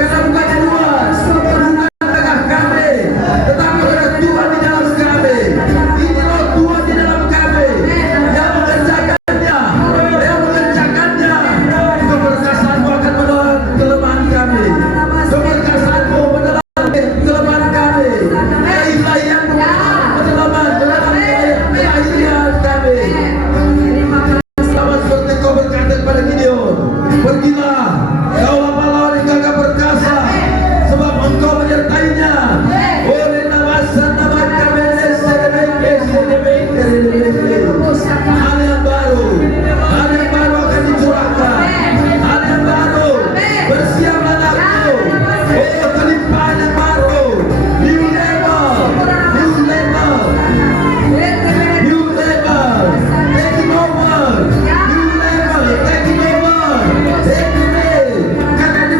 Karena bukan di luar, bukan di tengah kami, tetapi ada Tuhan di dalam kami. Ini roh Tuhan di dalam kami yang mengerjakannya, yang mengerjakannya. Keberkasaanmu akan menolong kelemahan kami. Keberkasaanmu menolong kelemahan kami. Keilahianmu menolong kelahiran kami. Sama seperti kau berkata kepada Gideon, pergilah, kaulah pahlawan yang gagah perkasa, sebab engkau menyertainya. Oleh nama kami, hal yang baru, hal yang baru akan dicurahkan, hal yang baru. Bersiaplah anakku. Oh, kelimpahan yang baru, new level, new level. New level, taking over. New level, taking over. Taking it. Karena ini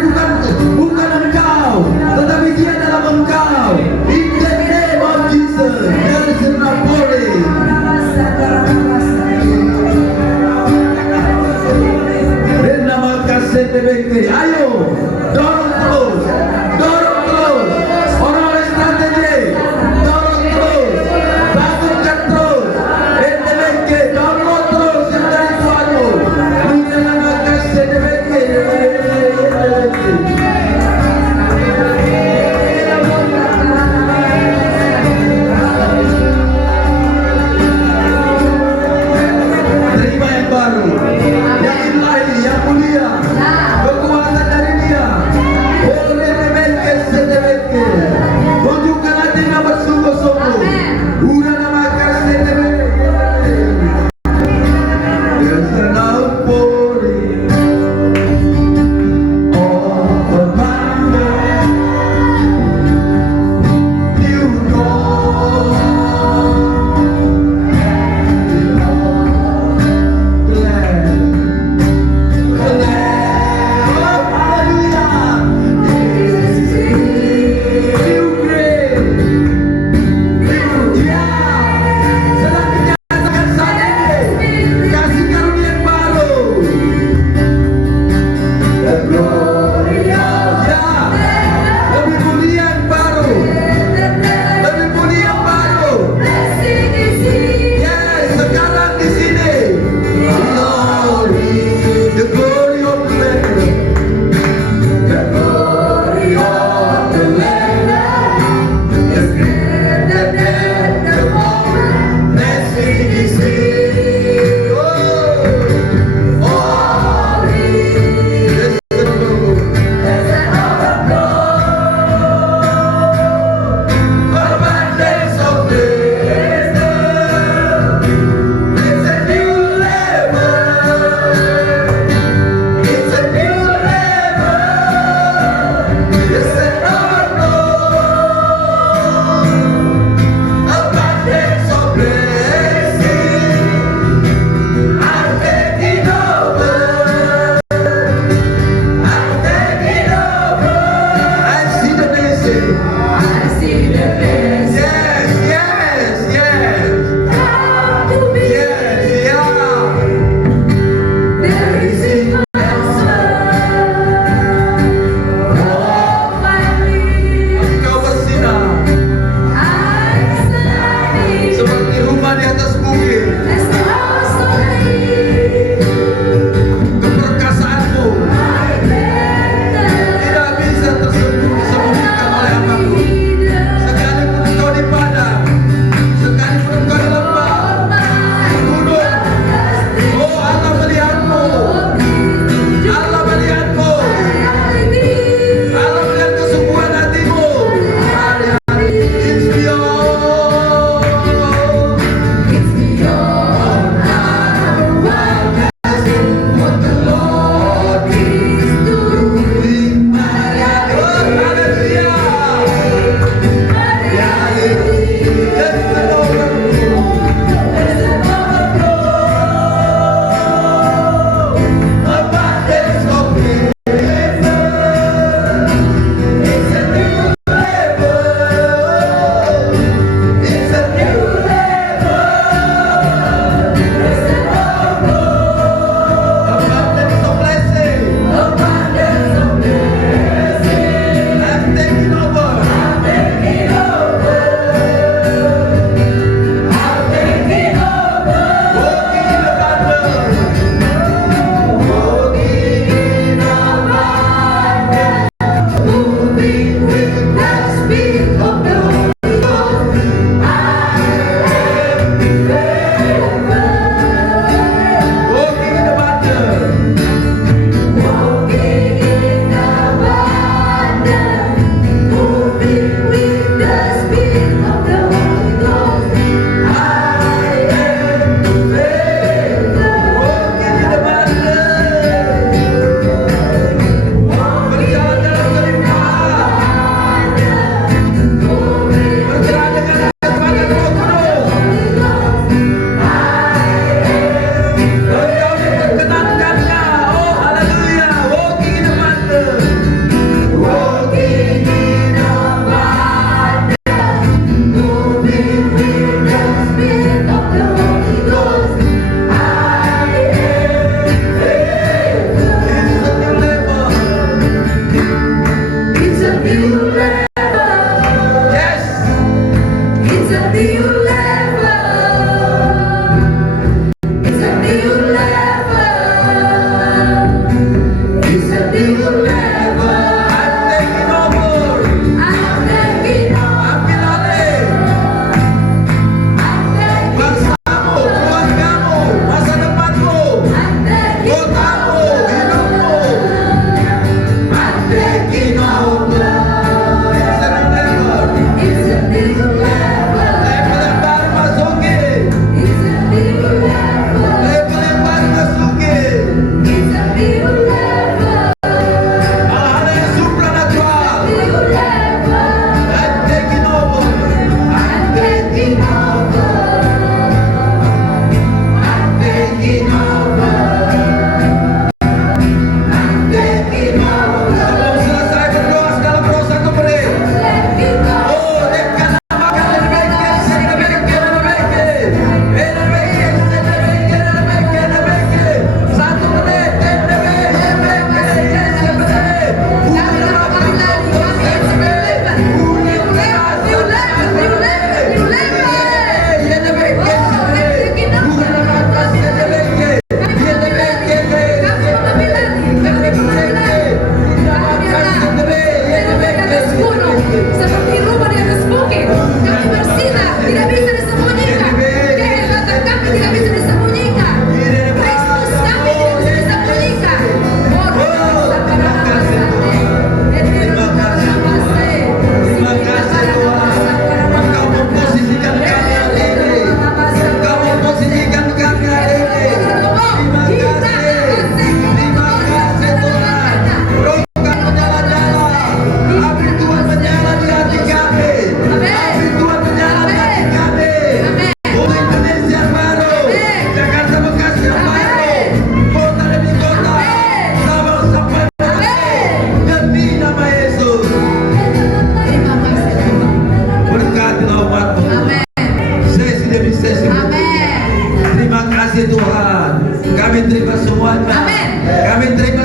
bukan engkau, tetapi dia dalam engkau. In the name of Jesus, there is enough glory. Dan nama kasih TBK. Ayo, dorong terus, dorong terus. Orang-orang strategi, dorong terus, bangunkan terus. TBK, download terus yang dari Tuhanmu. Dengan nama kasih TBK. Terima yang baru, yang ilahi, yang mulia, kekuatan dari berkatilah umat-Mu. Amin. Sesi demi sesi. Amin. Terima kasih Tuhan. Kami terima semuanya. Amin. Kami terima